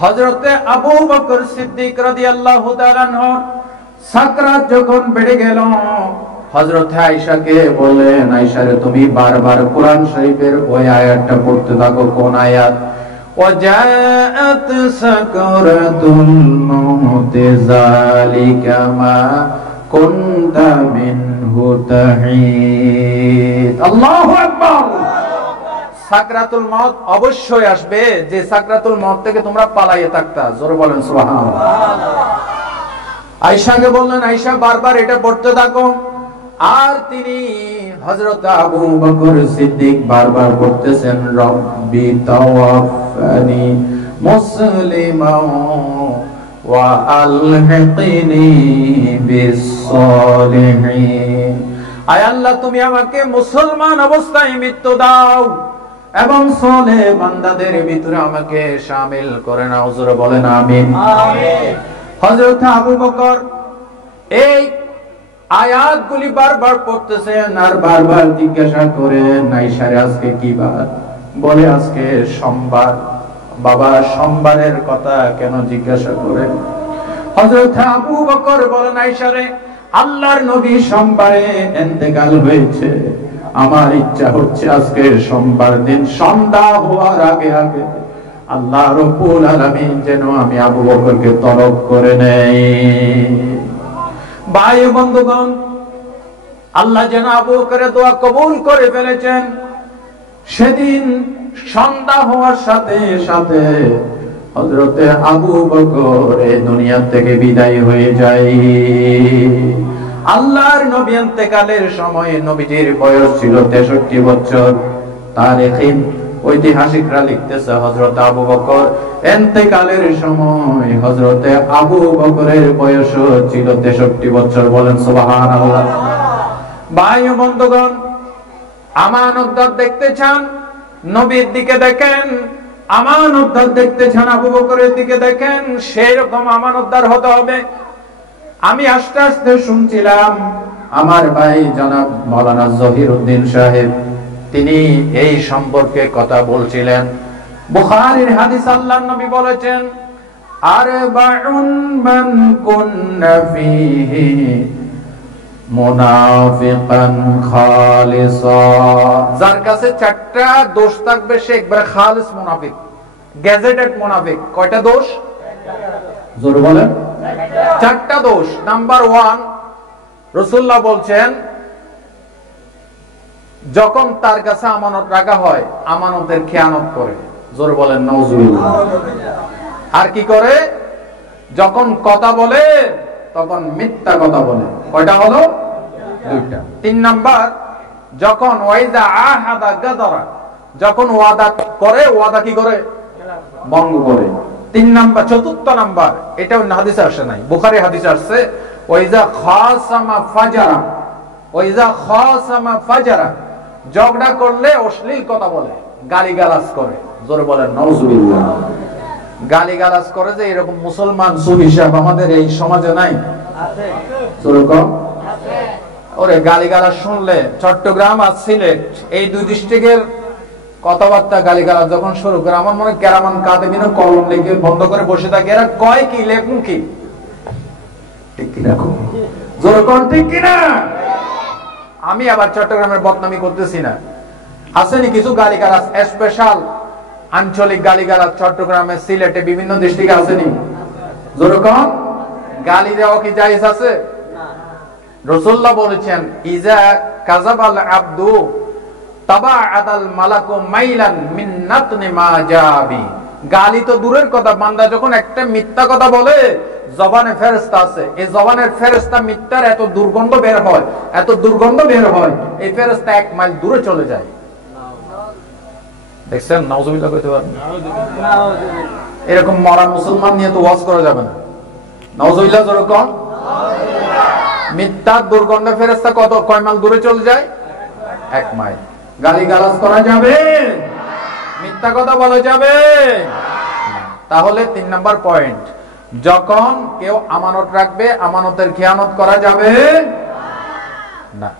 হযরতে আবু বকর সিদ্দিক রাদিয়াল্লাহু তাআলা আনহু সাকরাত যখন বেড়ে গেল, হযরতে আয়েশাকে বললেন, আয়েশা রে, তুমি বারবার কোরআন শরীফের ওই আয়াতটা পড়তে থাকো। কোন আয়াত? وجاءت سكرة الموت ذلك ما كنت منه تحيد الله أكبر সাকরাতুল মউত অবশ্যই আসবে, যে সাকরাতুল মউত থেকে তোমরা পালাইয়ে থাকতা। জোরে বলেন সুবহানাল্লাহ। আয়েশাকে বললেন, আয়েশা বারবার এটা পড়তে থাকো। আর তিনি হযরত আবু বকর সিদ্দিক বারবার পড়তেছেন, রব্বি তাওয়াফানি মুসলিমান ওয়া আলহিকনি বিস-সালিহিন। আয় আল্লাহ, তুমি আমাকে মুসলমান অবস্থায় মৃত্যু দাও এবং সালেহ বান্দাদের ভিতরে আমাকে শামিল করে নাও। জোরে বলেন আমিন। আমিন। হযরত আবু বকর এই আয়াতগুলি বারবার পড়তেছেন আর বারবার জিজ্ঞাসা করেন, আয়েশা আজকে কি বার? বলে আজকে সোমবার। বাবা, সোমবারের কথা কেন জিজ্ঞাসা করেন? হযরত আবু বকর বলেন, আয়েশা রে, আল্লাহর নবী সোমবারে ইন্তেকাল হয়েছে, আমার ইচ্ছা হচ্ছে আজকে সোমবার দিন সন্ধ্যা হওয়ার আগে আগে আল্লাহ রাব্বুল আলামিন যেন আমি আবু বকরকে তলব করে নেই। ভাই বন্ধুগণ, আল্লাহ যেন আবু বকরের দোয়া কবুল করে ফেলেছেন। সেদিন সন্ধ্যা হওয়ার সাথে সাথে হযরতে আবু বকর এই দুনিয়া থেকে বিদায় হয়ে যায়। আল্লাহর নবী ইন্তেকালের সময় নবীজির বয়স ছিল 63 বছর। তারিখে ঐতিহাসিকরা লিখতেছে, হযরত আবু বকর ইন্তেকালের সময় হযরতে আবু বকরের বয়স ছিল 63 বছর। বলেন সুবহানাল্লাহ। ভাই ও বন্ধুগণ, আমানতদার দেখতে চান, নবীর দিকে দেখেন। আমানতদার দেখতে চান, আবু বকরের দিকে দেখেন। সেই রকম আমানতদার হতে হবে। আমি আস্তে আস্তে শুনছিলাম, আমার ভাই জনাব মাওলানা জহিরউদ্দিন সাহেব তিনি এই সম্পর্কে কথা বলছিলেন। বুখারীর হাদিস, আল্লাহর নবী বলেছেন, আরবাউন মান কুন্না ফীহি মুনাফিকান খালিসা। যার কাছে 4টা দোষ থাকবে সে একবার খালিস মুনাফিক, গ্যাজেটেড মুনাফিক। কয়টা দোষ? জোরে বলেন। 4টা দোষ। নাম্বার 1, রাসূলুল্লাহ বলছেন, যখন তার কাছে আমানত রাখা হয় আমানতের খেয়ানত করে। জোরে বলেন নাউজুবিল্লাহ। আর কি করে? যখন কথা বলে তখন মিথ্যা কথা বলে। কয়টা হলো? 2টা। 3 নাম্বার, যখন ওয়াইদা আহাদা গাদারা, যখন ওয়াদা করে ওয়াদা কি করে? ভঙ্গ করে। 3 নাম্বার। 4th নাম্বার, এটা অন্য হাদিসে আসে নাই, বুখারী হাদিসে আসছে, ওয়াইজা খাসামা ফাজারা। ওয়াইজা খাসামা ফাজারা, ঝগড়া করলে অশ্লীল কথা বলে, গালিগালাজ করে। জোরে বলেন নাউজুবিল্লাহ। গালিগালাজ করে যে এরকম মুসলমান সুবিশাব আমাদের এই সমাজে নাই? আছে। জোরে কম আছে। ওরে গালিগালাজ শুনলে চট্টগ্রাম আর সিলেট এই 2 ডিস্ট্রিক্টের কথাবার্তা গালিগালাজ যখন শুরু করে, আমার মনে হয় কেরামান কাঁধে কিনা কলম লিখে বন্ধ করে বসে থাকে। এরা কয় কি, লেখুন কি? ঠিক কি রাখো? জোরে কোন ঠিক কি না? আমি আবার চট্টগ্রামের বদনামি করতেছি না। আসেনি কিছু গালিগালাজ, স্পেশাল আঞ্চলিক গালিগালাজ চট্টগ্রামে, সিলেটে, বিভিন্ন ডিস্ট্রিক্টে আসেনি? জোরে কোন? গালি দেওয়া কি জায়েজ আছে? না। রাসূলুল্লাহ বলেছেন, ইজা কাযাবাল আবদু তাবাআদাল মালাকু মাইলান মিন নাতনি মা জাবি। গালি তো দূরের কথা, বান্দা যখন একটা মিথ্যা কথা বলে, জবানে ফেরেশতা আছে, এই জবানের ফেরেশতা মিথ্যার এত দুর্গন্ধ বের হয়, এত দুর্গন্ধ বের হয়, এই ফেরেশতা 1 মাইল দূরে চলে যায়। দেখছেন? নাউজুবিল্লাহ কইতে পারেন? এরকম মরা মুসলমান নিয়ে তো ওয়াজ করা যাবে না। নাউজুবিল্লাহ। যেরকম মিথ্যার দুর্গন্ধ ফেরেশতা কয় মাইল দূরে চলে যায়? 1 মাইল। গালিগালাজ করা যাবে? মিথ্যা কথা বলা যাবে? তাহলে 3 নাম্বার পয়েন্ট, যখন কেউ আমানত রাখবে আমানতের খেয়ানত করা যাবে না।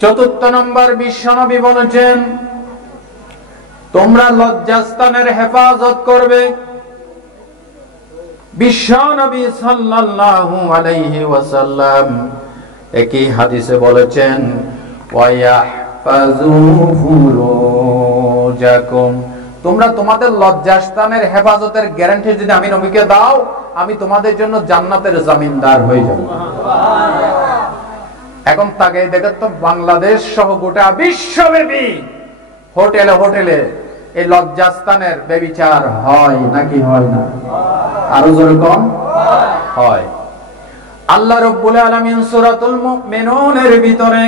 4th নাম্বার, বিশ্বনবী বলেছেন, তোমরা লজ্জাস্থানের হেফাজত করবে। বিশ্বনবী সাল্লাল্লাহু আলাইহি ওয়াসাল্লাম একই হাদিসে বলেছেন, ওয়ায়াহফাযু ফুরুজাকুম তোমরা তোমাদের লজ্জাস্থানের হেফাজতের গ্যারান্টি যদি আমি নবীকে দাও, আমি তোমাদের জন্য জান্নাতের জামিনদার হয়ে যাব। এখন তাকে দেখেন তো, বাংলাদেশ সহ গোটা বিশ্বব্যাপী হোটেলে হোটেলে এই লজ্জাস্থানের ব্যভিচার হয় নাকি হয় না? আরো জোরে কম হয়। আল্লাহ রাব্বুল আলামিন সূরাতুল মুমিনুনের ভিতরে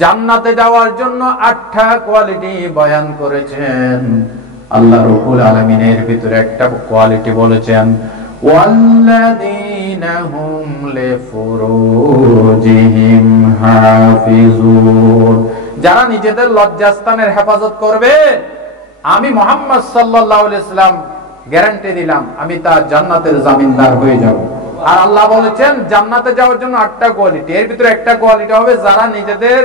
জান্নাতে যাওয়ার জন্য 8টা কোয়ালিটি বয়ান করেছেন। আল্লাহ রাব্বুল আলামিনের ভিতরে একটা কোয়ালিটি বলেছেন, ওয়াল্লাযীনা হুম লিফুরুজিহিম হাফিজুন, যারা নিজেদের লজ্জাস্থানের হেফাজত করবে, আমি মুহাম্মদ সাল্লাল্লাহু আলাইহি ওয়াসাল্লাম গ্যারান্টি দিলাম আমি তার জান্নাতের জামিনদার হয়ে যাব। আর আল্লাহ বলেছেন জান্নাতে যাওয়ার জন্য 8টা কোয়ালিটি, এর ভিতরে একটা কোয়ালিটি হবে যারা নিজেদের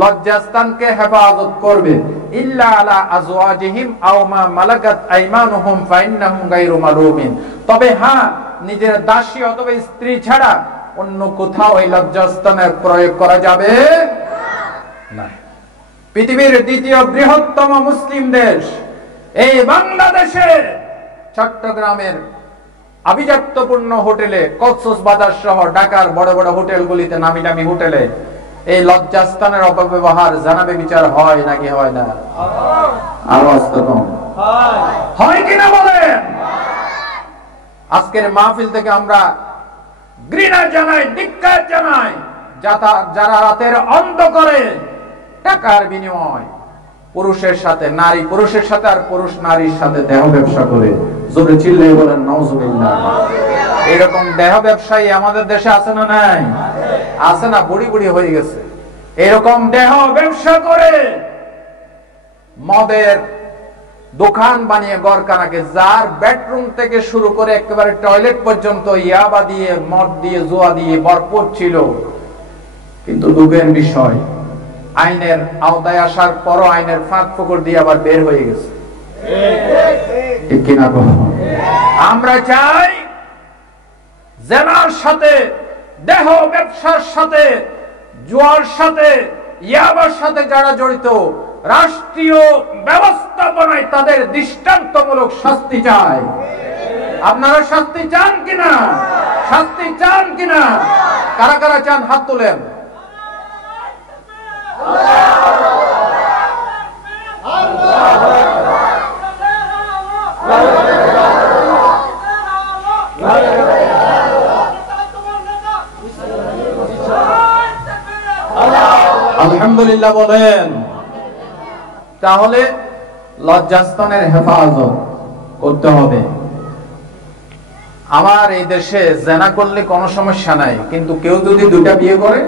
লজ্জাস্থানকে হেফাজত করবে, ইল্লা আলা আজওয়াজিহিম আও মা মালাকাত আইমানুহুম ফাইন্নাহুম গায়রু মালুমিন, তবে হ্যাঁ নিজের দাসী অথবা স্ত্রী ছাড়া অন্য কোথাও এই লজ্জাস্থানের প্রয়োগ করা যাবে না। পৃথিবীর দ্বিতীয় বৃহত্তম মুসলিম দেশ এই বাংলাদেশে চট্টগ্রামের আভিজাত্যপূর্ণ হোটেলে, কক্সবাজার সহ ঢাকার বড় বড় হোটেলগুলিতে, নামি দামি হোটেলে এই লজ্জাস্থানের অপব্যবহার, জানাবে বিচার হয় নাকি হয় না? আরো আসতে কম হয় কিনা বলেন? আজকের মাহফিল থেকে আমরা ঘৃণা জানাই, ধিক্কার জানাই যারা রাতের অন্ধকারে টাকার বিনিময় পুরুষের সাথে, নারী পুরুষের সাথে আর পুরুষ নারীর সাথে দেহ ব্যবসা করে। জোরে চিল্লে বলেন নাউজুবিল্লাহ। এরকম দেহ ব্যবসায়ী আমাদের দেশে আছে না নাই? আছে না? বুড়ি বুড়ি হয়ে গেছে। এরকম দেহ ব্যবসা করে মদের দোকান বানিয়ে গড়কানাকে, যার বেডরুম থেকে শুরু করে একেবারে টয়লেট পর্যন্ত ইয়াবা দিয়ে, মদ দিয়ে, জুয়া দিয়ে ভরপুর ছিল। কিন্তু দুঃখের বিষয়, আইনের আওতায় আসার পরও আইনের ফাঁক ফোকর দিয়ে আবার বের হয়ে গেছে। ঠিক কিনা? আমরা চাই জেনার সাথে, দেহ ব্যবসার সাথে, জুয়ার সাথে, ইয়াবার সাথে যারা জড়িত, রাষ্ট্রীয় ব্যবস্থাপনায় তাদের দৃষ্টান্তমূলক শাস্তি চাই। আপনারা শাস্তি চান কিনা? শাস্তি চান কিনা? কারা কারা চান হাত তোলেন। আলহামদুলিল্লাহ বলেন। তাহলে লজ্জাস্থানের হেফাজত করতে হবে। আমার এই দেশে জেনা করলে কোনো সমস্যা নাই, কিন্তু কেউ যদি 2টা বিয়ে করে,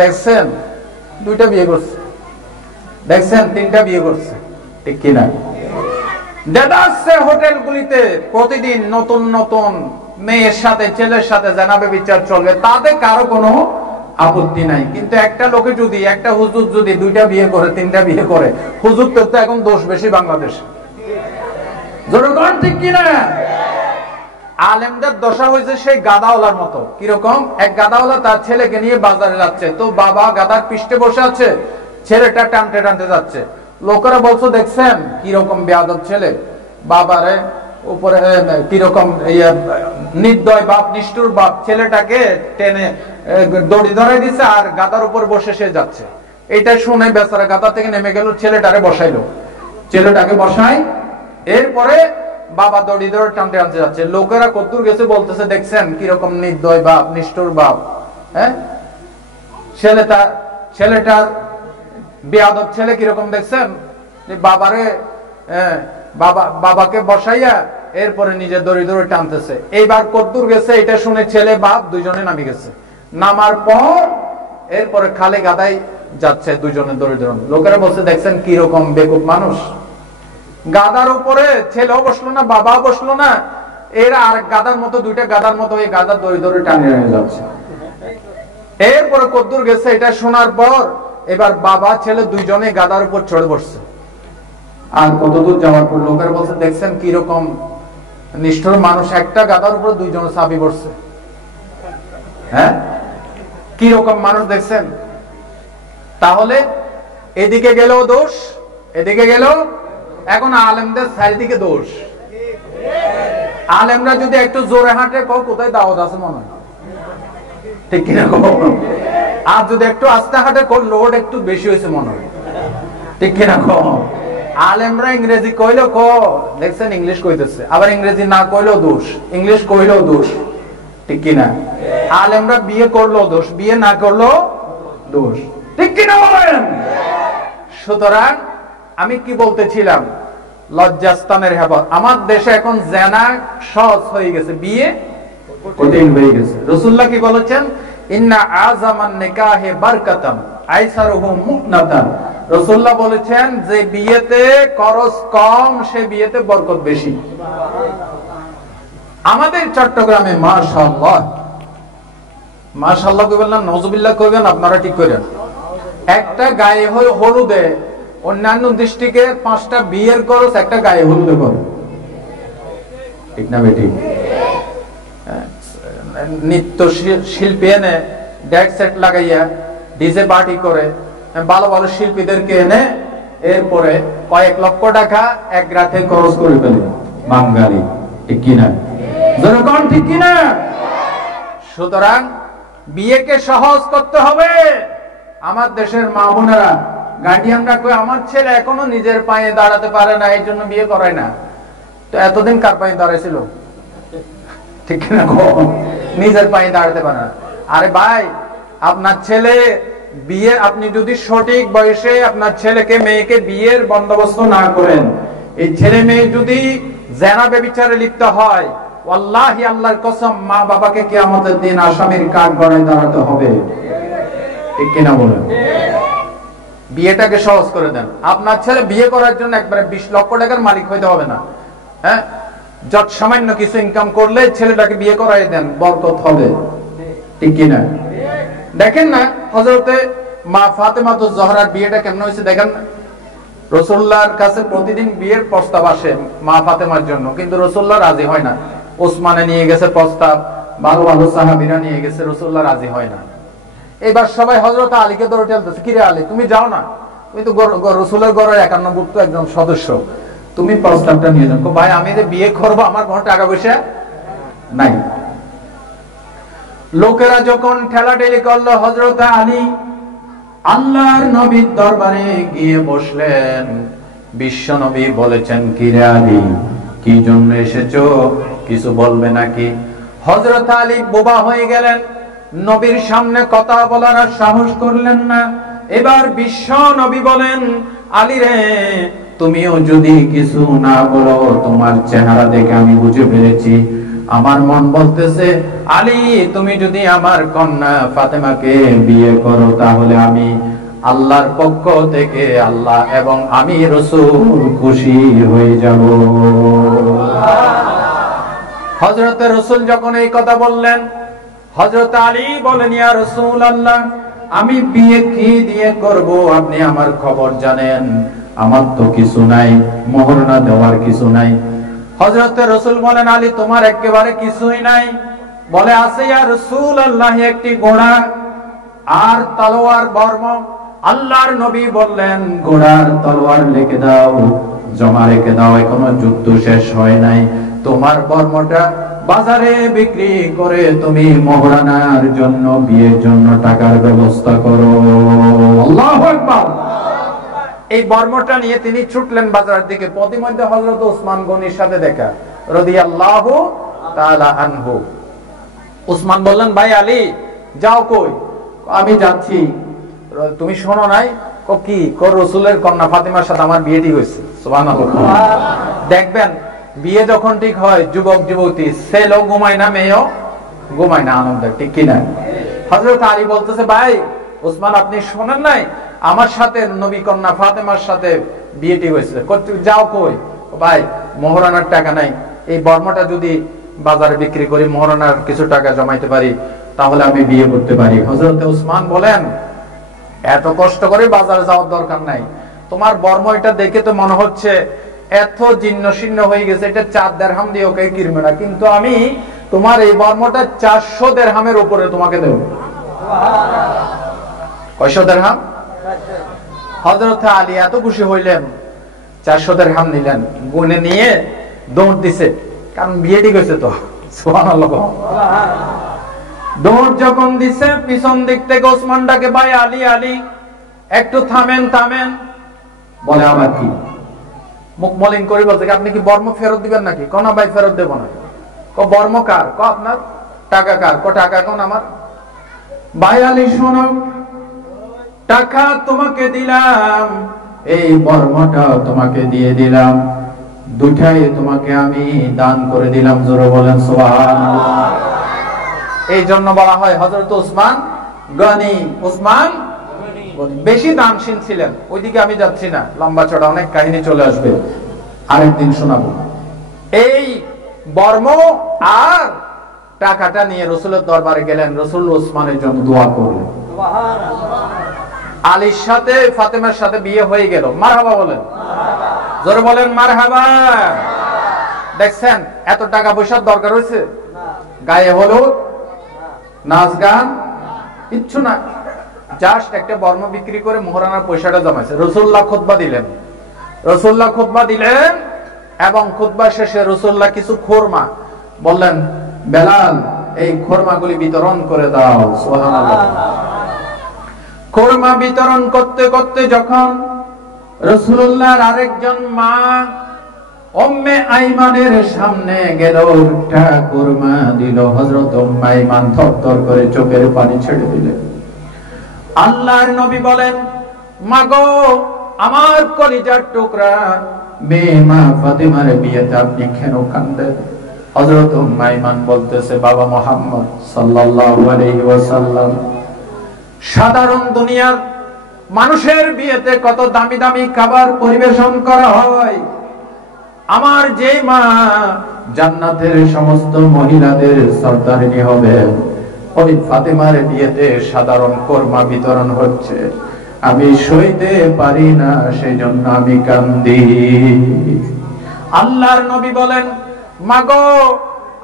দেখছেন 2টা বিয়ে করছে, দেখছেন 3টা বিয়ে করছে, ঠিক কিনা? দেদারসে হোটেলগুলিতে প্রতিদিন নতুন নতুন মেয়ের সাথে, ছেলের সাথে জেনা ব্যভিচার চলবে, তাতে কারো কোনো আপত্তি নাই। কিন্তু একটা লোকে যদি, একটা হুজুর যদি 2টা বিয়ে করে, 3টা বিয়ে করে, হুজুরদের তো এখন দোষ বেশি বাংলাদেশে। জনগণ ঠিক কিনা? আলেমদের দশা হয়েছে সেই গাদাওয়ালার মতো। কিরকম? এক গাদাওয়ালা তার ছেলেকে নিয়ে বাজারে যাচ্ছে, তো বাবা গাদার পৃষ্ঠে বসে আছে, ছেলেটা টানতে টানতে যাচ্ছে। লোকেরা বলছো দেখছেন কিরকম বেয়াদব ছেলে, বাবারে উপরে কিরকম নির্দয় বাপ, নিষ্ঠুর বাপ, ছেলেটাকে টেনে দড়ি ধরে দিছে আর গাদার উপর বসে সে যাচ্ছে। এটা শুনে বেচারা গাদা থেকে নেমে গেল, ছেলেটারে বসাইলো, ছেলেটাকে বসাই, এরপরে বাবা দড়ি ধরে টানতে টানতে যাচ্ছে। লোকেরা কতদূর গেছে বলতেছে দেখছেন কিরকম নির্দয় বাপ, নিষ্ঠুর বাপ। হ্যাঁ, ছেলেটার বেয়াদব ছেলে কিরকম দেখছেন, যে বাবারে বাবাকে বসাইয়া এরপরে নিজে দড়ি ধরে টানতেছে। এইবার কতদূর গেছে এটা শুনে ছেলে বাপ দুইজনে নামি গেছে। নামার পর এরপরে খালে গাদায় যাচ্ছে দুইজনে দড়ি ধরে। লোকেরা বলছে দেখছেন কিরকম বেকুব মানুষ। গাদার উপরে ছেলেও বসলো না, বাবাও বসলো না, এরা আর গাদার মতো, 2টা গাদার মতো এই গাদার দড়ি ধরে টানিয়ে নিয়ে যাচ্ছে। এরপরে কতদূর গেছে এটা শোনার পর এবার বাবা ছেলে দুইজনে গাদার উপর চড়ে বসছে। আর কতদূর যাওয়ার পর লোকের বলছে দেখছেন কিরকম নিষ্ঠুর মানুষ, একটা গাদার উপর দুইজনে চাপি পড়ছে। হ্যাঁ, কিরকম মানুষ দেখছেন। তাহলে এদিকে গেলেও দোষ, এদিকে গেলেও এখন আলেমদের চারিদিকে দোষ। আলেমরা যদি একটু জোরে হাঁটে, কোথায় দাওয়াত আছে মনে হয়, ঠিক কিনা? আর যদি একটু আস্তে হাঁটে, লোড একটু বেশি হয়েছে মনে হয়, ঠিক কিনা? আলেমরা ইংরেজি কইলেও দেখছেন ইংলিশ কইতেছে, আবার ইংরেজি না কইলেও দোষ, ইংলিশ কইলেও দোষ, ঠিক কিনা? আলেমরা বিয়ে করলেও দোষ, বিয়ে না করলেও দোষ, ঠিক কিনা বলেন? সুতরাং আমি কি বলতেছিলাম, লজ্জাস্থানের হেফাজত। আমার দেশে এখন জেনা সহজ হয়ে গেছে, বিয়ে কঠিন হয়ে গেছে। রাসূলুল্লাহ কি বলেছেন? ইন্না আযামান নিকাহে বারকাতান আইসারুহু মুকনাতান। রাসূলুল্লাহ বলেছেন যে বিয়েতে খরচ কম, সে বিয়েতে বরকত বেশি। আমাদের চট্টগ্রামে মাশাআল্লাহ, মাশাআল্লাহ কইবেন না, নাউজুবিল্লাহ কইবেন, আপনারা ঠিক করেন। একটা গায়ে হলুদে অন্যান্য ডিস্ট্রিক্টে 5টা বিয়ের খরচ একটা গায়ে হলুদে করে, ঠিক না বেটি? নৃত্য শিল্পী এনে ডেক সেট লাগাইয়া ডিজে পার্টি করে, ভালো ভালো শিল্পীদেরকে এনে এরপরে কয়েক লক্ষ টাকা এক রাতে খরচ করে ফেলে বাঙালি, ঠিক কিনা? জনগণ ঠিক কিনা? সুতরাং বিয়েকে সহজ করতে হবে। আমার দেশের মা বোনেরা, গার্ডিয়ানরা কই আমার ছেলে এখনো নিজের পায়ে দাঁড়াতে পারে না, এই জন্য বিয়ে করায় না। তো এতদিন কার পায়ে দাঁড়াইছিল, ঠিক কিনা? নিজের পায়ে দাঁড়াতে পারে না। আরে ভাই, আপনার ছেলে বিয়ে, আপনি যদি সঠিক বয়সে আপনার ছেলেকে মেয়েকে বিয়ের বন্দোবস্ত না করেন, এই ছেলে মেয়ে যদি জেনা ব্যভিচারে লিপ্ত হয়, ওয়াল্লাহি আল্লাহর কসম, মা বাবাকে কিয়ামতের দিন আসামির কাঠ গড়ায় দাঁড়াতে হবে, ঠিক কিনা বলেন? বিয়েটাকে সহজ করে দেন। আপনার ছেলে বিয়ে করার জন্য একবারে 20 লক্ষ টাকার মালিক হইতে হবে না, হ্যাঁ, যত সামান্য কিছু ইনকাম করলে ছেলেটাকে বিয়ে করাই দেন, বরকত হবে, ঠিক কিনা? দেখেন না হযরতে মা ফাতেমাতুজ জহরার বিয়েটা কেমন হয়েছে দেখেন। রাসূলুল্লাহর কাছে প্রতিদিন বিয়ের প্রস্তাব আসে মা ফাতেমার জন্য, কিন্তু রাসূলুল্লাহ রাজি হয় না। ওসমানে নিয়ে গেছে প্রস্তাব, ভালো ভালো সাহাবীরা নিয়ে গেছে, রাসূলুল্লাহ রাজি হয় না। এবার সবাই হযরত আলীকে ধরে ঠেলতেছে, কিরে আলী তুমি যাও না, তুমি তো রাসূলের ঘরের 51 একজন সদস্য, তুমি প্রস্তাবটা নিয়ে যাও। ভাই আমি যে বিয়ে করবো, আমার কোনো টাকা পয়সা নাই। লোকেরা যখন ঠেলাঠেলি করলো, হযরত আলী আল্লাহর নবীর দরবারে গিয়ে বসলেন। বিশ্ব নবী বলেছেন, কিরে আলী কি জন্য এসেছো, কিছু বলবে নাকি? হযরত আলী বোবা হয়ে গেলেন, নবীর সামনে কথা বলার সাহস করলেন না। এবার বিশ্ব নবী বলেন, আলী রে, তুমিও যদি কিছু না বলো, তোমার চেহারা দেখে আমি বুঝে ফেলেছি, আমার মন বলতেছে আলী তুমি যদি আমার কন্যা ফাতেমাকে বিয়ে করো, তাহলে আমি আল্লাহর পক্ষ থেকে আল্লাহ এবং আমি রাসূল খুশি হয়ে যাব। হযরত রাসূল যখন এই কথা বললেন, হযরত আলী বলেন, ইয়া রাসূলুল্লাহ, আমি বিয়ে কি দিয়ে করব, আপনি আমার খবর জানেন, আমার তো কিছু নাই, মোহরনা দেওয়ার কিছু নাই। হযরত রাসূল বলেন, আলী তোমার একেবারে কিছুই নাই? বলে, আছে ইয়া রাসূলুল্লাহ, একটি ঘোড়া আর তলোয়ার বর্ম। আল্লাহর নবী বললেন, ঘোড়ার তলোয়ার রেখে দাও, জমা রেখে দাও, এখনো যুদ্ধ শেষ হয় নাই। তোমার বর্মটা বাজারে বিক্রি করে তুমি মোহরানার জন্য, বিয়ের জন্য টাকার ব্যবস্থা করো। আল্লাহু আকবার। এই বর্মটা নিয়ে তিনি ছুটলেন বাজারের দিকে। পথিমধ্যে হযরত ওসমান গনির সাথে দেখা, রাদিয়াল্লাহু তাআলা আনহু। ওসমান বললেন, ভাই আলী যাও কই? আমি যাচ্ছি। তুমি শোনো নাই? কি রাসূলের কন্যা ফাতেমার সাথে আমার বিয়ে ঠিক হয়েছে। সুবহানাল্লাহ। দেখবেন বিয়ে যখন ঠিক হয়, যুবক যুবতী ছেলেও ঘুমায় না, মেয়েও ঘুমায় না আনন্দে, ঠিক কিনা? হযরত আলী বলতেছে, ভাই ওসমান আপনি শোনেন নাই, আমার সাথে নবী কন্যা ফাতেমার সাথে বিয়ে ঠিক হয়েছে। যাও কই? ভাই মোহরানার টাকা নাই, এই বর্মটা যদি বাজারে বিক্রি করি, মোহরানার কিছু টাকা জমাইতে পারি, তাহলে আমি বিয়ে করতে পারি। হযরত ওসমান বলেন, এত কষ্ট করে বাজারে যাওয়ার দরকার নাই, তোমার বর্ম এটা দেখে তো মনে হচ্ছে এত জীর্ণ শীর্ণ হয়ে গেছে, এটা 4 দিরহাম দিয়ে ওকে কিনবে না, কিন্তু আমি তোমার এই বর্মটা 400 দিরহামের উপরে তোমাকে দেব। কয়শো দিরহাম? হযরত আলী এত খুশি হইলেন, 400 দিরহাম নিলেন, গুনে নিয়ে দৌড় দিছে, কারণ বিয়ে ঠিক হয়েছে তো। সুবহানাল্লাহ। দৌড় যখন দিছে, পিছন দিক থেকে ওসমান ডাকে, ভাই আলী আলী একটু থামেন থামেন। বলে আবার কি? মুখ মলিন করে বলছে, আপনি কি বর্ম ফেরত দিবেন নাকি? কোন ভাই ফেরত দেব না। বর্ম কার? আপনার। টাকা কার? টাকা কোন আমার। ভাই আলী শোনো, টাকা তোমাকে দিলাম, এই বর্মটা তোমাকে দিয়ে দিলাম, দুটাই তোমাকে আমি দান করে দিলাম। জোরে বলেন সুবহানাল্লাহ। এই জন্য বলা হয় হযরত ওসমান গনি। ওসমান বেশি দানশীল ছিলেন। ওইদিকে আমি যাচ্ছি না, লম্বা চড়া অনেক কাহিনী চলে আসবে, আরেকদিন শোনাবো। এই বর্ম আর টাকাটা নিয়ে রাসূলের দরবারে গেলেন, রাসূল ওসমানের জন্য দোয়া করলেন। আলীর সাথে ফাতেমার সাথে বিয়ে হয়ে গেল। মারহাবা বলেন, জোরে বলেন মারহাবা। দেখছেন এত টাকা পয়সার দরকার হয়েছে? গায়ে হলুদ, নাচ গান কিচ্ছু না, জাস্ট একটা বর্ম বিক্রি করে মোহরানার পয়সাটা জমাইছে। রাসূলুল্লাহ খুতবা দিলেন, রাসূলুল্লাহ খুতবা দিলেন, এবং খুতবা শেষে রাসূলুল্লাহ কিছু খুরমা বললেন, বেলাল এই খুরমাগুলি বিতরণ করে দাও। সুবহানাল্লাহ। খুরমা বিতরণ করতে করতে যখন রাসূলুল্লাহর আরেকজন মা উম্মে আইমানের সামনে গেল, একটা খুরমা দিল, হযরত উম্মে আইমান থরথর করে চোখের পানি ছেড়ে দিলেন। আল্লাহর নবী বলেন, মাগো আমার কলিজার টুকরা মেয়ে মা ফাতেমার বিয়েতে আপনি কেন কাঁদেন? হযরত উম্মে আইমান বলতেছে, বাবা মুহাম্মদ সাল্লাল্লাহু আলাইহি ওয়াসাল্লাম, সাধারণ দুনিয়ার মানুষের বিয়েতে কত দামি দামি খাবার পরিবেশন করা হয়, আমার যে মা জান্নাতের সমস্ত মহিলাদের সর্দারিনী হবে, ওই ফাতেমার বিয়েতে সাধারণ কোরমা বিতরণ হচ্ছে, আমি সইতে পারি না, সেই জন্য আমি কান্দি। আল্লাহর নবী বলেন, মাগো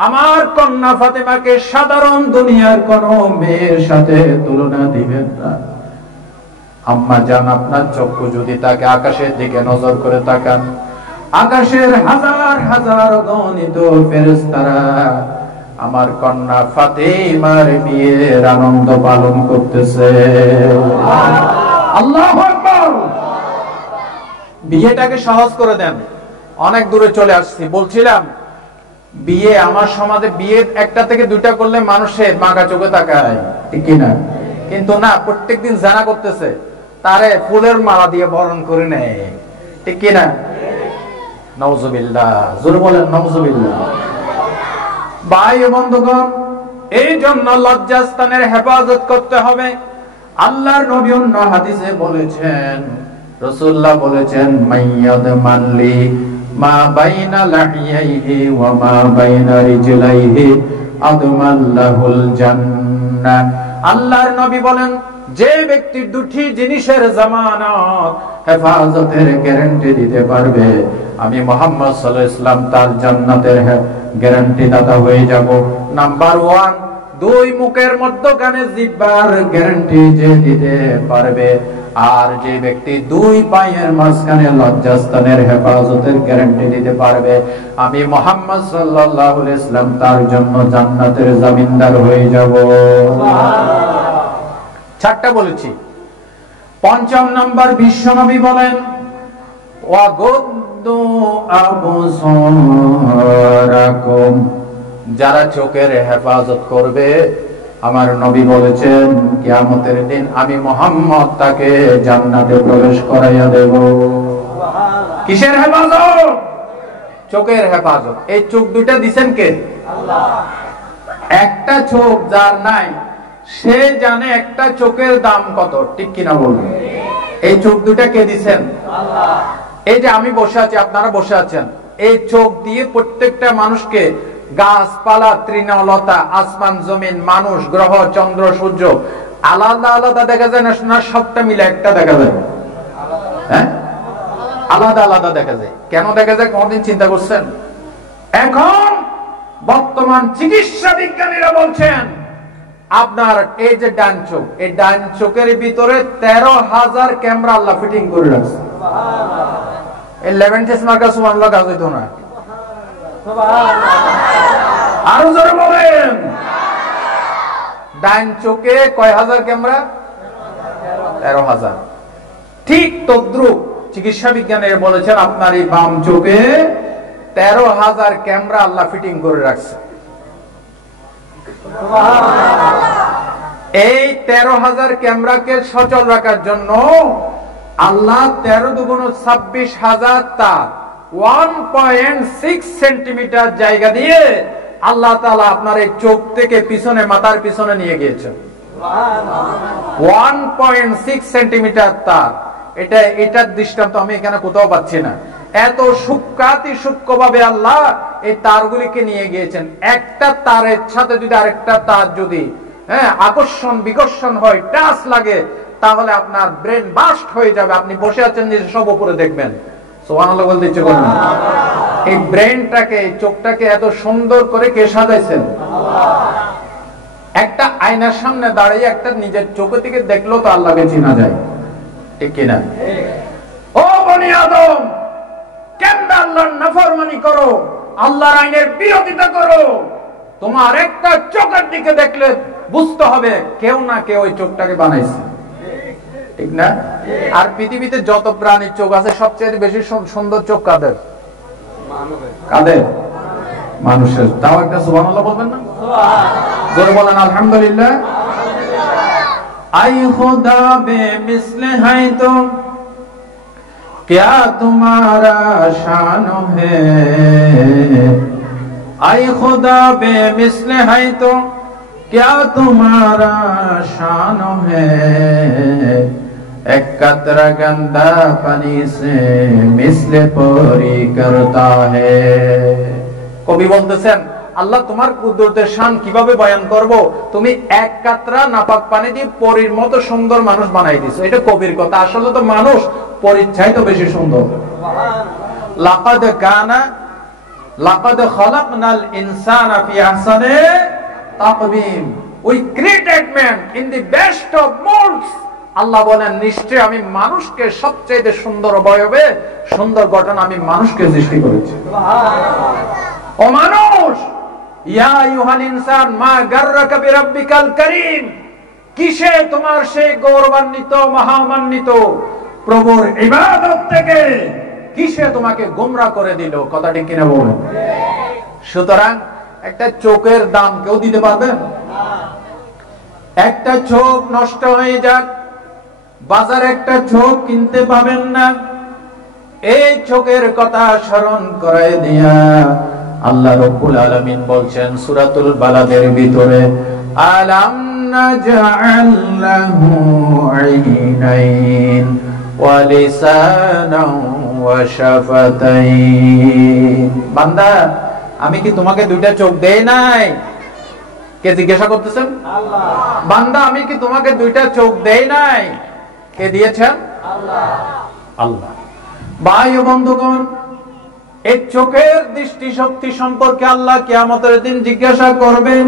আমার কন্যা ফাতেমাকে সাধারণ দুনিয়ার কোন মেয়ের সাথে তুলনা দিবেন না। আম্মা জান, আপনার চক্ষু যদি তাকে আকাশের দিকে নজর করে তাকান, আকাশের হাজার হাজার গণিত ফেরেশতারা আমার কন্যা ফাতেমার বিয়ের আনন্দ পালন করতেছে। আল্লাহু আকবার। বিয়েটাকে সহজ করে দেন। অনেক দূরে চলে আসছি। বলছিলাম বিয়ে আমার সমাজে বিয়ে একটা থেকে দুইটা করলে মানুষের মাগা চোখে তাকায়, ঠিক কিনা? কিন্তু না, প্রত্যেকদিন জানা করতেছে, তারে ফুলের মালা দিয়ে বরণ করে নেয়, ঠিক কিনা? নাউজুবিল্লাহ। জোরে বলেন নাউজুবিল্লাহ। ভাই বন্ধুগণ, এই জন্য লজ্জাস্থানের হেফাজত করতে হবে। আল্লাহর নবী অন্য হাদিসে বলেছেন, রাসূলুল্লাহ বলেছেন, মাইয়াদ মানলি মা বাইনা লাহিয়াইহি ওয়া মা বাইনা রিজলাইহি আদমাল্লাহুল জান্নাহ। আল্লাহর নবী বলেন, যে ব্যক্তি দুটি জিনিসের জামানত হেফাজতের গ্যারান্টি দিতে পারবে, আমি মুহাম্মদ সাল্লাল্লাহু আলাইহি ওয়াসাল্লাম তার জান্নাতের গ্যারান্টি দাতা হয়ে যাব। নাম্বার 1, দুই মুখের মধ্যখানে জিহ্বার গ্যারান্টি যে দিতে পারবে, আর যে ব্যক্তি দুই পায়ের মাঝখানে লজ্জাস্থানের হেফাজতের গ্যারান্টি দিতে পারবে, আমি মুহাম্মদ সাল্লাল্লাহু আলাইহি ওয়াসাল্লাম তার জন্য জান্নাতের জমিনদার হয়ে যাব। চারটা বলেছি। 5 নম্বর বিশ্বনবী বলেন, ওয়াগুদ্দু আবসারাকুম, যারা চোখের হেফাজত করবে, আমার নবী বলেছেন কিয়ামতের দিন আমি মুহাম্মদ তাকে জান্নাতে প্রবেশ করাইয়া দেব। কিসের হেফাজত? চোখের হেফাজত। এই চোখ দুইটা দিবেন কে? আল্লাহ। একটা চোখ যার নাই, সে জানে একটা চোখের দাম কত, ঠিক কিনা বলুন? এই চোখ দুইটা কে দিবেন? আল্লাহ। এই যে আমি বসে আছি, আপনারা বসে আছেন, এই চোখ দিয়ে প্রত্যেকটা মানুষকে গাছপালা, তৃণলতা, আসমান জমিন, মানুষ, গ্রহ, চন্দ্র, সূর্য আলাদা আলাদা দেখা যায় না? সবটা মিলে একটা দেখা যায়? হ্যাঁ, আলাদা আলাদা দেখা যায়। কেন দেখা যায় কোনদিন চিন্তা করছেন? এখন বর্তমান চিকিৎসা বিজ্ঞানীরা বলছেন, আপনার এই যে ডান চোখ, এই ডান চোখের ভিতরে 13,000 ক্যামেরা আল্লাহ ফিটিং করে রাখছে। এই লেভেন্টিস মার্কা সুবহানাল্লাহ কাজ হইতো না। আরো জোরে বলেন। ডাইন চোখে কয় হাজার ক্যামেরা? 13,000। ঠিক তদ্রুপ চিকিৎসা বিজ্ঞানে বলেছেন আপনার এই বাম চোখে 13,000 ক্যামেরা আল্লাহ ফিটিং করে রাখছে। এই 13,000 ক্যামেরাকে সচল রাখার জন্য আল্লাহ 13 দুগুণ 26,000 তার 1.6 সেন্টিমিটার জায়গা দিয়ে আল্লাহ তাআলা আপনার এই চোখ থেকে পিছনে মাথার পিছনে নিয়ে গিয়েছেন। 1.6 সেন্টিমিটার তার। এটার দৃষ্টান্ত আমি এখানে কোথাও পাচ্ছি না। এত সূক্ষ্মাতি সূক্ষ্মভাবে আল্লাহ এই তারগুলিকে নিয়ে গিয়েছেন। একটা তারের সাথে যদি আরেকটা তার যদি আকর্ষণ বিকর্ষণ হয়, টাচ লাগে, তাহলে আপনার ব্রেন বাস্ট হয়ে যাবে। আপনি বসে আছেন যে সব উপরে দেখবেন। সুবহানাল্লাহ বলতে ইচ্ছে করেন। এই ব্রেনটাকে, চোখটাকে এত সুন্দর করে কে সাজাইছেন? একটা আয়নার সামনে দাঁড়িয়ে একটা নিজের চোখের দিকে দেখলো তো আল্লাহকে চেনা যায়, ঠিক কিনা? ও বনি আদম, কেমনে আল্লাহর নাফরমানি করো, আল্লাহর আইনের বিরোধিতা করো? তোমার একটা চোখের দিকে দেখলে বুঝতে হবে কেউ না কেউ ওই চোখটাকে বানাইছে, ঠিক না? আর পৃথিবীতে যত প্রাণীর চোখ আছে সবচেয়ে বেশি সুন্দর চোখ কাদের? কাদের? মানুষের। তাও একটা সুবহানাল্লাহ বলবেন না? জোরে বলেন আলহামদুলিল্লাহ। আই খোদা বে মিসলে হাই তো क्या तुम्हारा शान है, आए खुदा बेमिसल है तो क्या तुम्हारा शान है, एक कतरा गंदा पानी से मिसल परी करता है। কবি বলতেছেন আল্লাহ তোমার কুদরতের শান কিভাবে বয়ান করব, তুমি এক কাতরা নাপাক পানি দিয়ে পরীর মতো সুন্দর মানুষ বানাই দিছো। এটা কবির কথা। আসলে তো মানুষ পরীর চাইতে বেশি সুন্দর। লাকাদ খালাকনাল ইনসানা ফি আহসানি তাকওয়িম, we created man in the best of moulds. Allah বলেন নিশ্চয় আমি মানুষকে সবচেয়ে সুন্দর অবয়বে, সুন্দর গঠন আমি মানুষকে সৃষ্টি করেছি। ও মানুষ, ইয়া আইয়ুহাল ইনসান মা গাররাকা বিরাব্বিকাল কারীম, কিসে তোমার সেই গৌরবান্বিত মহামান্বিত প্রভুর ইবাদত থেকে কিসে তোমাকে গোমরা করে দিল? কথাটি কিনা বলেন। সুতরাং একটা চোখের দাম কেউ দিতে পারবেন? একটা চোখ নষ্ট হয়ে যাক, বাজারে একটা চোখ কিনতে পাবেন না। এই চোখের কথা স্মরণ করায় দিয়া আল্লাহ রাব্বুল আলামিন বলছেন সূরাতুল বালাদের ভিতরে, আলাম নাজআল লাহু আইনাইন ওয়া লিসানান ওয়া শাফাতাইন। বান্দা, আমি কি তোমাকে দুইটা চোখ দেই নাই? কে জিজ্ঞাসা করতেছেন? আল্লাহ। বান্দা, আমি কি তোমাকে দুইটা চোখ দেই নাই? কে দিয়েছেন? আল্লাহ। আল্লাহ। ভাই ও বন্ধুগণ, এই চোখের দৃষ্টি শক্তি সম্পর্কে আল্লাহ কিয়ামতের দিন জিজ্ঞাসা করবেন।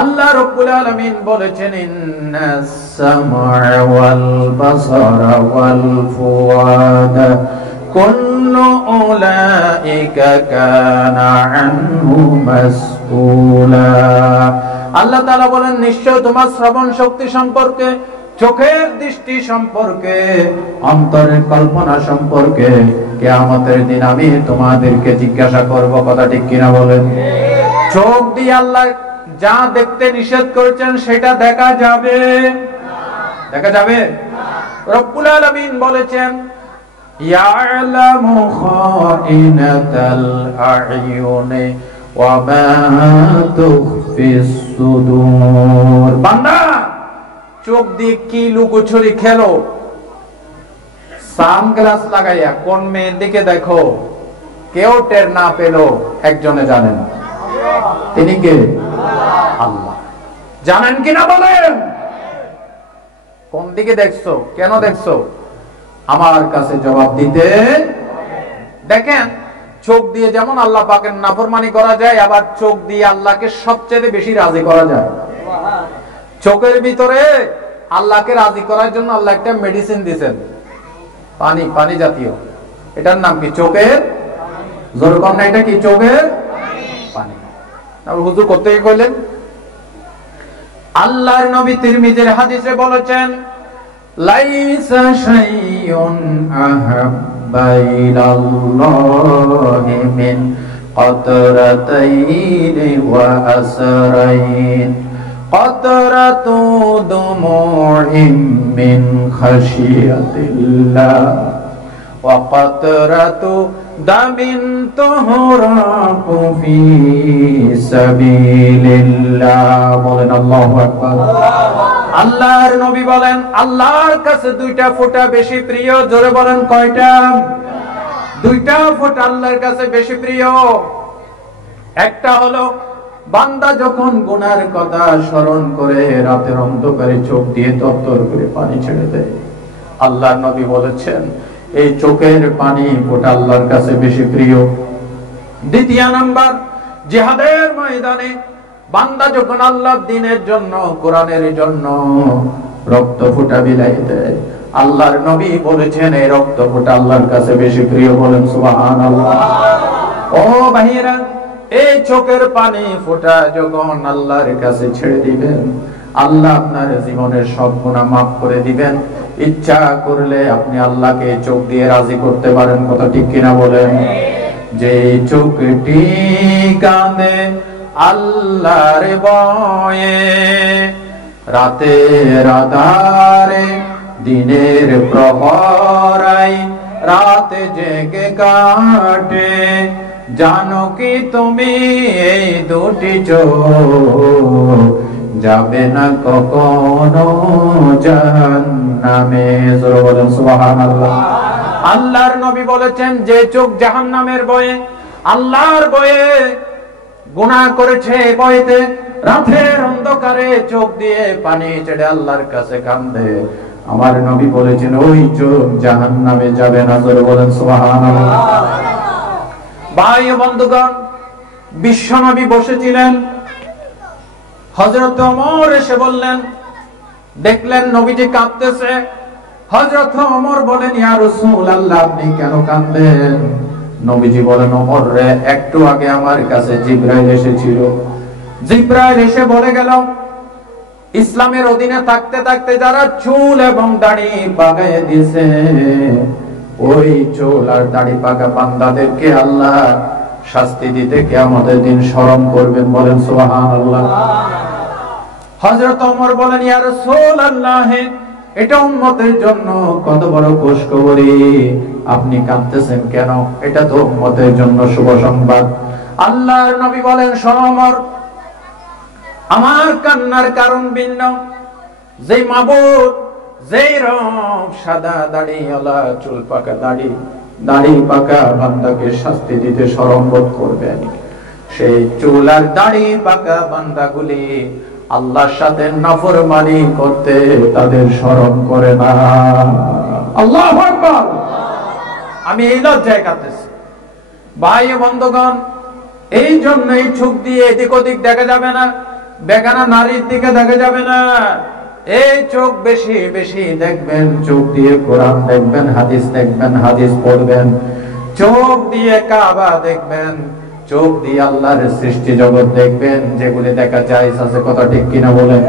আল্লাহ রাব্বুল আলামিন বলেছেন, ইন্নাস সামআ ওয়াল বাসারা ওয়াল ফুআদা কুল্লু উলাইকা কানা আনহু মাসউলা। আল্লাহ তাআলা বলেন নিশ্চয় তোমার শ্রবণ শক্তি সম্পর্কে, চোখের দৃষ্টি সম্পর্কে, অন্তরের কল্পনা সম্পর্কে কিয়ামতের দিন আমি তোমাদেরকে জিজ্ঞাসা করব। কথা ঠিক কিনা বলেন? চোখ দিয়ে আল্লাহ যা দেখতে নিষেধ করেছেন সেটা দেখা যাবে? দেখা যাবে? রব্বুল আলামিন বলেছেন, ইয়ালামু খাইনাতাল আ'য়ুনি ওয়া মা তুখফিস সুদূর। বান্দা, চোখ দিয়ে কি লুকোচুরি খেলো? সানগ্লাস লাগাইয়া কোন মেয়ের দিকে দেখো, কেউ টের না পেল, একজনে জানেন। তিনি কে? আল্লাহ। জানেন কিনা বলেন? কোন দিকে দেখছো, কেন দেখছো, আমার কাছে জবাব দিতে। দেখেন, চোখ দিয়ে যেমন আল্লাহ পাকের নাফরমানি করা যায়, আবার চোখ দিয়ে আল্লাহকে সবচেয়ে বেশি রাজি করা যায়। চোখের ভিতরে আল্লাহকে রাজি করার জন্য আল্লাহ একটা মেডিসিন দিয়েছেন, পানি জাতীয়। এটার নাম কি? চোখের যেরকম না, এটা কি? চোখের পানি। তারপর হুজুর করতে কইলেন, আল্লাহর নবী তিরমিজির হাদিসে বলেছেন, লাইসা শাইউন আহাব্বা ইলাল্লাহি মিন قطرتين وأسرين قطرة دموع من خشية الله وقطرة دم تهراق في سبيل الله বলেন আল্লাহু আকবার। আল্লাহর নবী বলেন আল্লাহর কাছে দুইটা ফোঁটা বেশি প্রিয়। জোরে বলেন কয়টা? দুইটা ফোঁটা আল্লাহর কাছে বেশি প্রিয়। একটা হলো বান্দা যখন গুনার কথা স্মরণ করে রাতের অন্ধকারে চোখ দিয়ে তরতর করে পানি ছেড়ে দেয়, আল্লাহর নবী বলেছেন এই চোখের পানি ফোঁটা আল্লাহর কাছে বেশি প্রিয়। দ্বিতীয় নাম্বার, জিহাদের ময়দানে বান্দা যখন আল্লাহর দ্বীনের জন্য, কোরআনের জন্য রক্ত ফোঁটা বিলাই দেয়, আল্লাহর নবী বলেছেন এই রক্ত ফোঁটা আল্লাহর কাছে বেশি প্রিয়। বলেন সুবহানাল্লাহ। ও ভাইরা, এই চোখের পানি ফোঁটা যখন আল্লাহর কাছে ছেড়ে দিবেন, আল্লাহ আপনার জীবনের সব গুনাহ মাফ করে দিবেন। ইচ্ছা করলে আপনি আল্লাহকে চোখ দিয়ে রাজি করতে পারেন। কথা ঠিক কিনা বলেন? যে চোখটি কাঁদে আল্লাহর ভয়ে, রাতের আঁধারে দিনের প্রহরায় রাতে জেগে কাটে, জানো কি তুমি এই দুটি চোখ যাবে না কখনো জাহান্নামে। জোরে বলেন সুবহানাল্লাহ। আল্লাহর নবী বলেছেন যে চোখ জাহান্নামের ভয়ে, আল্লাহর ভয়ে গুনাহ করেছে, ভয়েতে রাতের অন্ধকারে চোখ দিয়ে পানি ছেড়ে আল্লাহর কাছে কাঁদে, আমার নবী বলেছেন ওই চোখ জাহান্নামে যাবে না। জোরে বলেন সুবহানাল্লাহ। ভাই ও বন্ধুগণ, বিশ্বনবী বসেছিলেন, হযরত ওমর এসে বললেন, দেখলেন নবীজি কাঁদতেছে। হযরত ওমর বলেন, ইয়া রাসূলুল্লাহ আপনি কেন কাঁদেন? নবীজি বলেন, ওমর রে, একটু আগে আমার কাছে জিবরাইল এসেছিল। জিবরাইল এসে বলে গেল, ইসলামের অধীনে থাকতে থাকতে যারা চুল এবং দাড়ি পাকাইয়ে দিয়েছে, ওই চুল আর দাড়ি পাকা বান্দাদেরকে আল্লাহ শাস্তি দিতে কিয়ামতের দিন শরম করবেন। বলেন সুবহানাল্লাহ। হযরত ওমর বলেন, ইয়া রাসূলুল্লাহ এটা উম্মতের জন্য কত বড় খুশখবরি, আপনি কাঁদতেছেন কেন? এটা তো উম্মতের জন্য শুভ সংবাদ। আল্লাহর নবী বলেন, শোনো ওমর, আমার কান্নার কারণ ভিন্ন। যেই মাবুদ, যেই রব সাদা দাড়িওয়ালা চুল পাকা দাড়ি পাকা বান্দাকে শাস্তি দিতে শরম বোধ করবেন, সেই চুল আর দাড়ি পাকা বান্দাগুলি আল্লাহর সাথে নাফরমানি করতে তাদের শরম করে না। আল্লাহু আকবার। আমি এই লজ্জায় কাঁদতেছি। ভাই ও বন্ধুগণ, এই জন্য এই চোখ দিয়ে এদিক ওদিক দেখা যাবে না, বেগানা নারীর দিকে দেখা যাবে না। এই চোখ বেশি বেশি দেখবেন, চোখ দিয়ে কোরআন দেখবেন, হাদিস দেখবেন, হাদিস পড়বেন, চোখ দিয়ে কাবা দেখবেন, চোখ দিয়ে আল্লাহর সৃষ্টি জগৎ দেখবেন, যেগুলি দেখা যায় আছে। কথা ঠিক কিনা বলেন?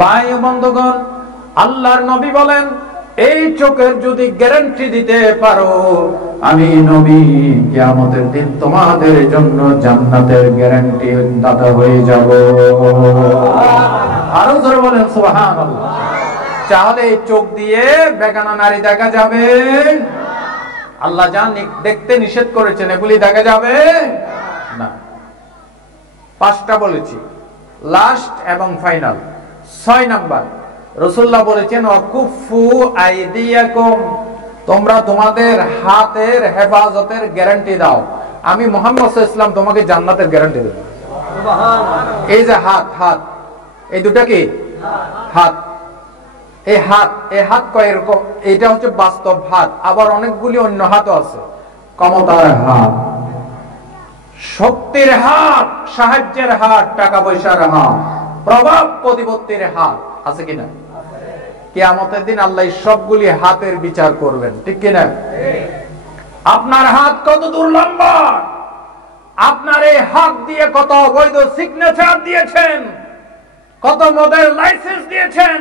ভাই ও বন্ধুগণ, আল্লাহর নবী বলেন এই চোখের যদি গ্যারান্টি দিতে পারো, আমি নবী কিয়ামতের দিন তোমাদের জন্য জান্নাতের গ্যারান্টি দাতা হয়ে যাব। আরো জোরে বলেন সুবহানাল্লাহ। তাহলে এই চোখ দিয়ে বেগানা নারী দেখা যাবে? আল্লাহ যা দেখতে নিষেধ করেছেন এগুলি দেখা যাবে না। 5টা বলেছি, লাস্ট এবং ফাইনাল। 6 নাম্বার, রাসূলুল্লাহ বলেছেন ওয়াকুফু আইদিয়াকুম, তোমরা তোমাদের হাতের হেফাজতের গ্যারান্টি দাও। আমি মুহাম্মদ সাল্লাল্লাহু আলাইহি ওয়াসাল্লাম তোমাকে জান্নাতের গ্যারান্টি দেব। সুবহানাল্লাহ। এই যে হাত, এই দুটা কি? হাত। এই হাত কয় এরকম? এটা হচ্ছে বাস্তব হাত, আবার অনেকগুলি অন্য হাতও আছে। ক্ষমতার হাত, শক্তির হাত, সাহায্যের হাত, টাকা পয়সার হাত, প্রভাব প্রতিপত্তির হাত আছে কিনা? কিয়ামতের দিন আল্লাহ সবগুলি হাতের বিচার করবেন, ঠিক কিনা? আপনার হাত কত দূর লম্বা, আপনার এই হাত দিয়ে কত অবৈধ সিগনেচার দিয়েছেন, কত মদের লাইসেন্স দিয়েছেন,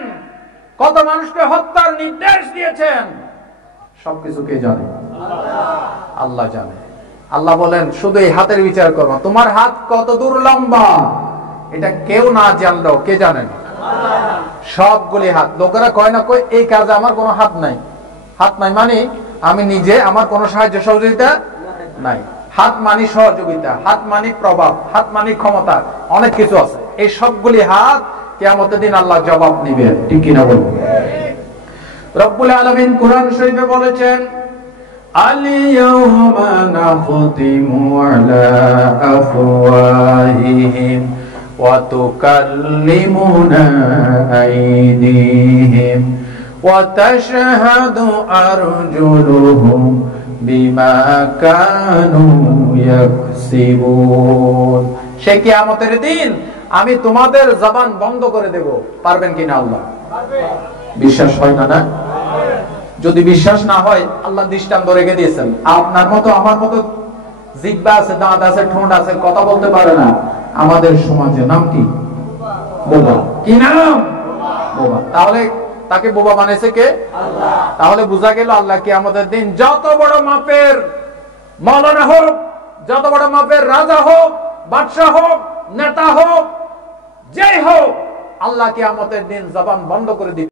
কত মানুষকে হত্যার নির্দেশ দিয়েছেন, সবকিছু কে জানে? আল্লাহ জানে। আল্লাহ বলেন শুধু এই হাতের বিচার করো, তোমার হাত কত দূর লম্বা এটা কেউ না জানলেও কে জানেন? সবগুলি হাত। লোকেরা কয় না কই এই কাজে আমার কোনো হাত নাই, হাত নাই মানে আমি নিজে, আমার কোনো সাহায্য সহযোগিতা নাই। হাত মানি সহযোগিতা, হাত মানি প্রভাব, হাত মানি ক্ষমতা, অনেক কিছু আছে। এই সবগুলি হাত কিয়ামতের দিন আল্লাহ জবাব নিবে, ঠিক কিনা বলবো? রব্বুল আলামিন কুরআন শরীফে বলেছেন আল-ইয়াওমা নাখতিমু আলা আফওয়াহিহিম ওয়া তুকাল্লিমুনা আইদিহিম ওয়া তাশহাদু আরজুলুহুম বিমা কানু ইয়াকসিবুন। সে কিয়ামতের দিন আমি তোমাদের জবান বন্ধ করে দেব। পারবেন কিনা আল্লাহ? বিশ্বাস হয় না? না, যদি বিশ্বাস না হয় আল্লাহ দৃষ্টান্ত রেখে দিয়েছেন। আপনার মতো আমার মতো জিহ্বা আছে, দাঁত আছে, ঠোঁট আছে, কথা বলতে পারে না। আমাদের সমাজে নাম কি? বোবা। কি নাম? বোবা। তাহলে তাকে বোবা বানিয়েছে কে? আল্লাহ। তাহলে বোঝা গেল আল্লাহ কিয়ামতের দিন যত বড় মাপের মাওলানা হোক, যত বড় মাপের রাজা হোক, বাদশা হোক, নেতা হোক, যেই হোক, আল্লাহ কিয়ামতের দিন জবান বন্ধ করে দিবে।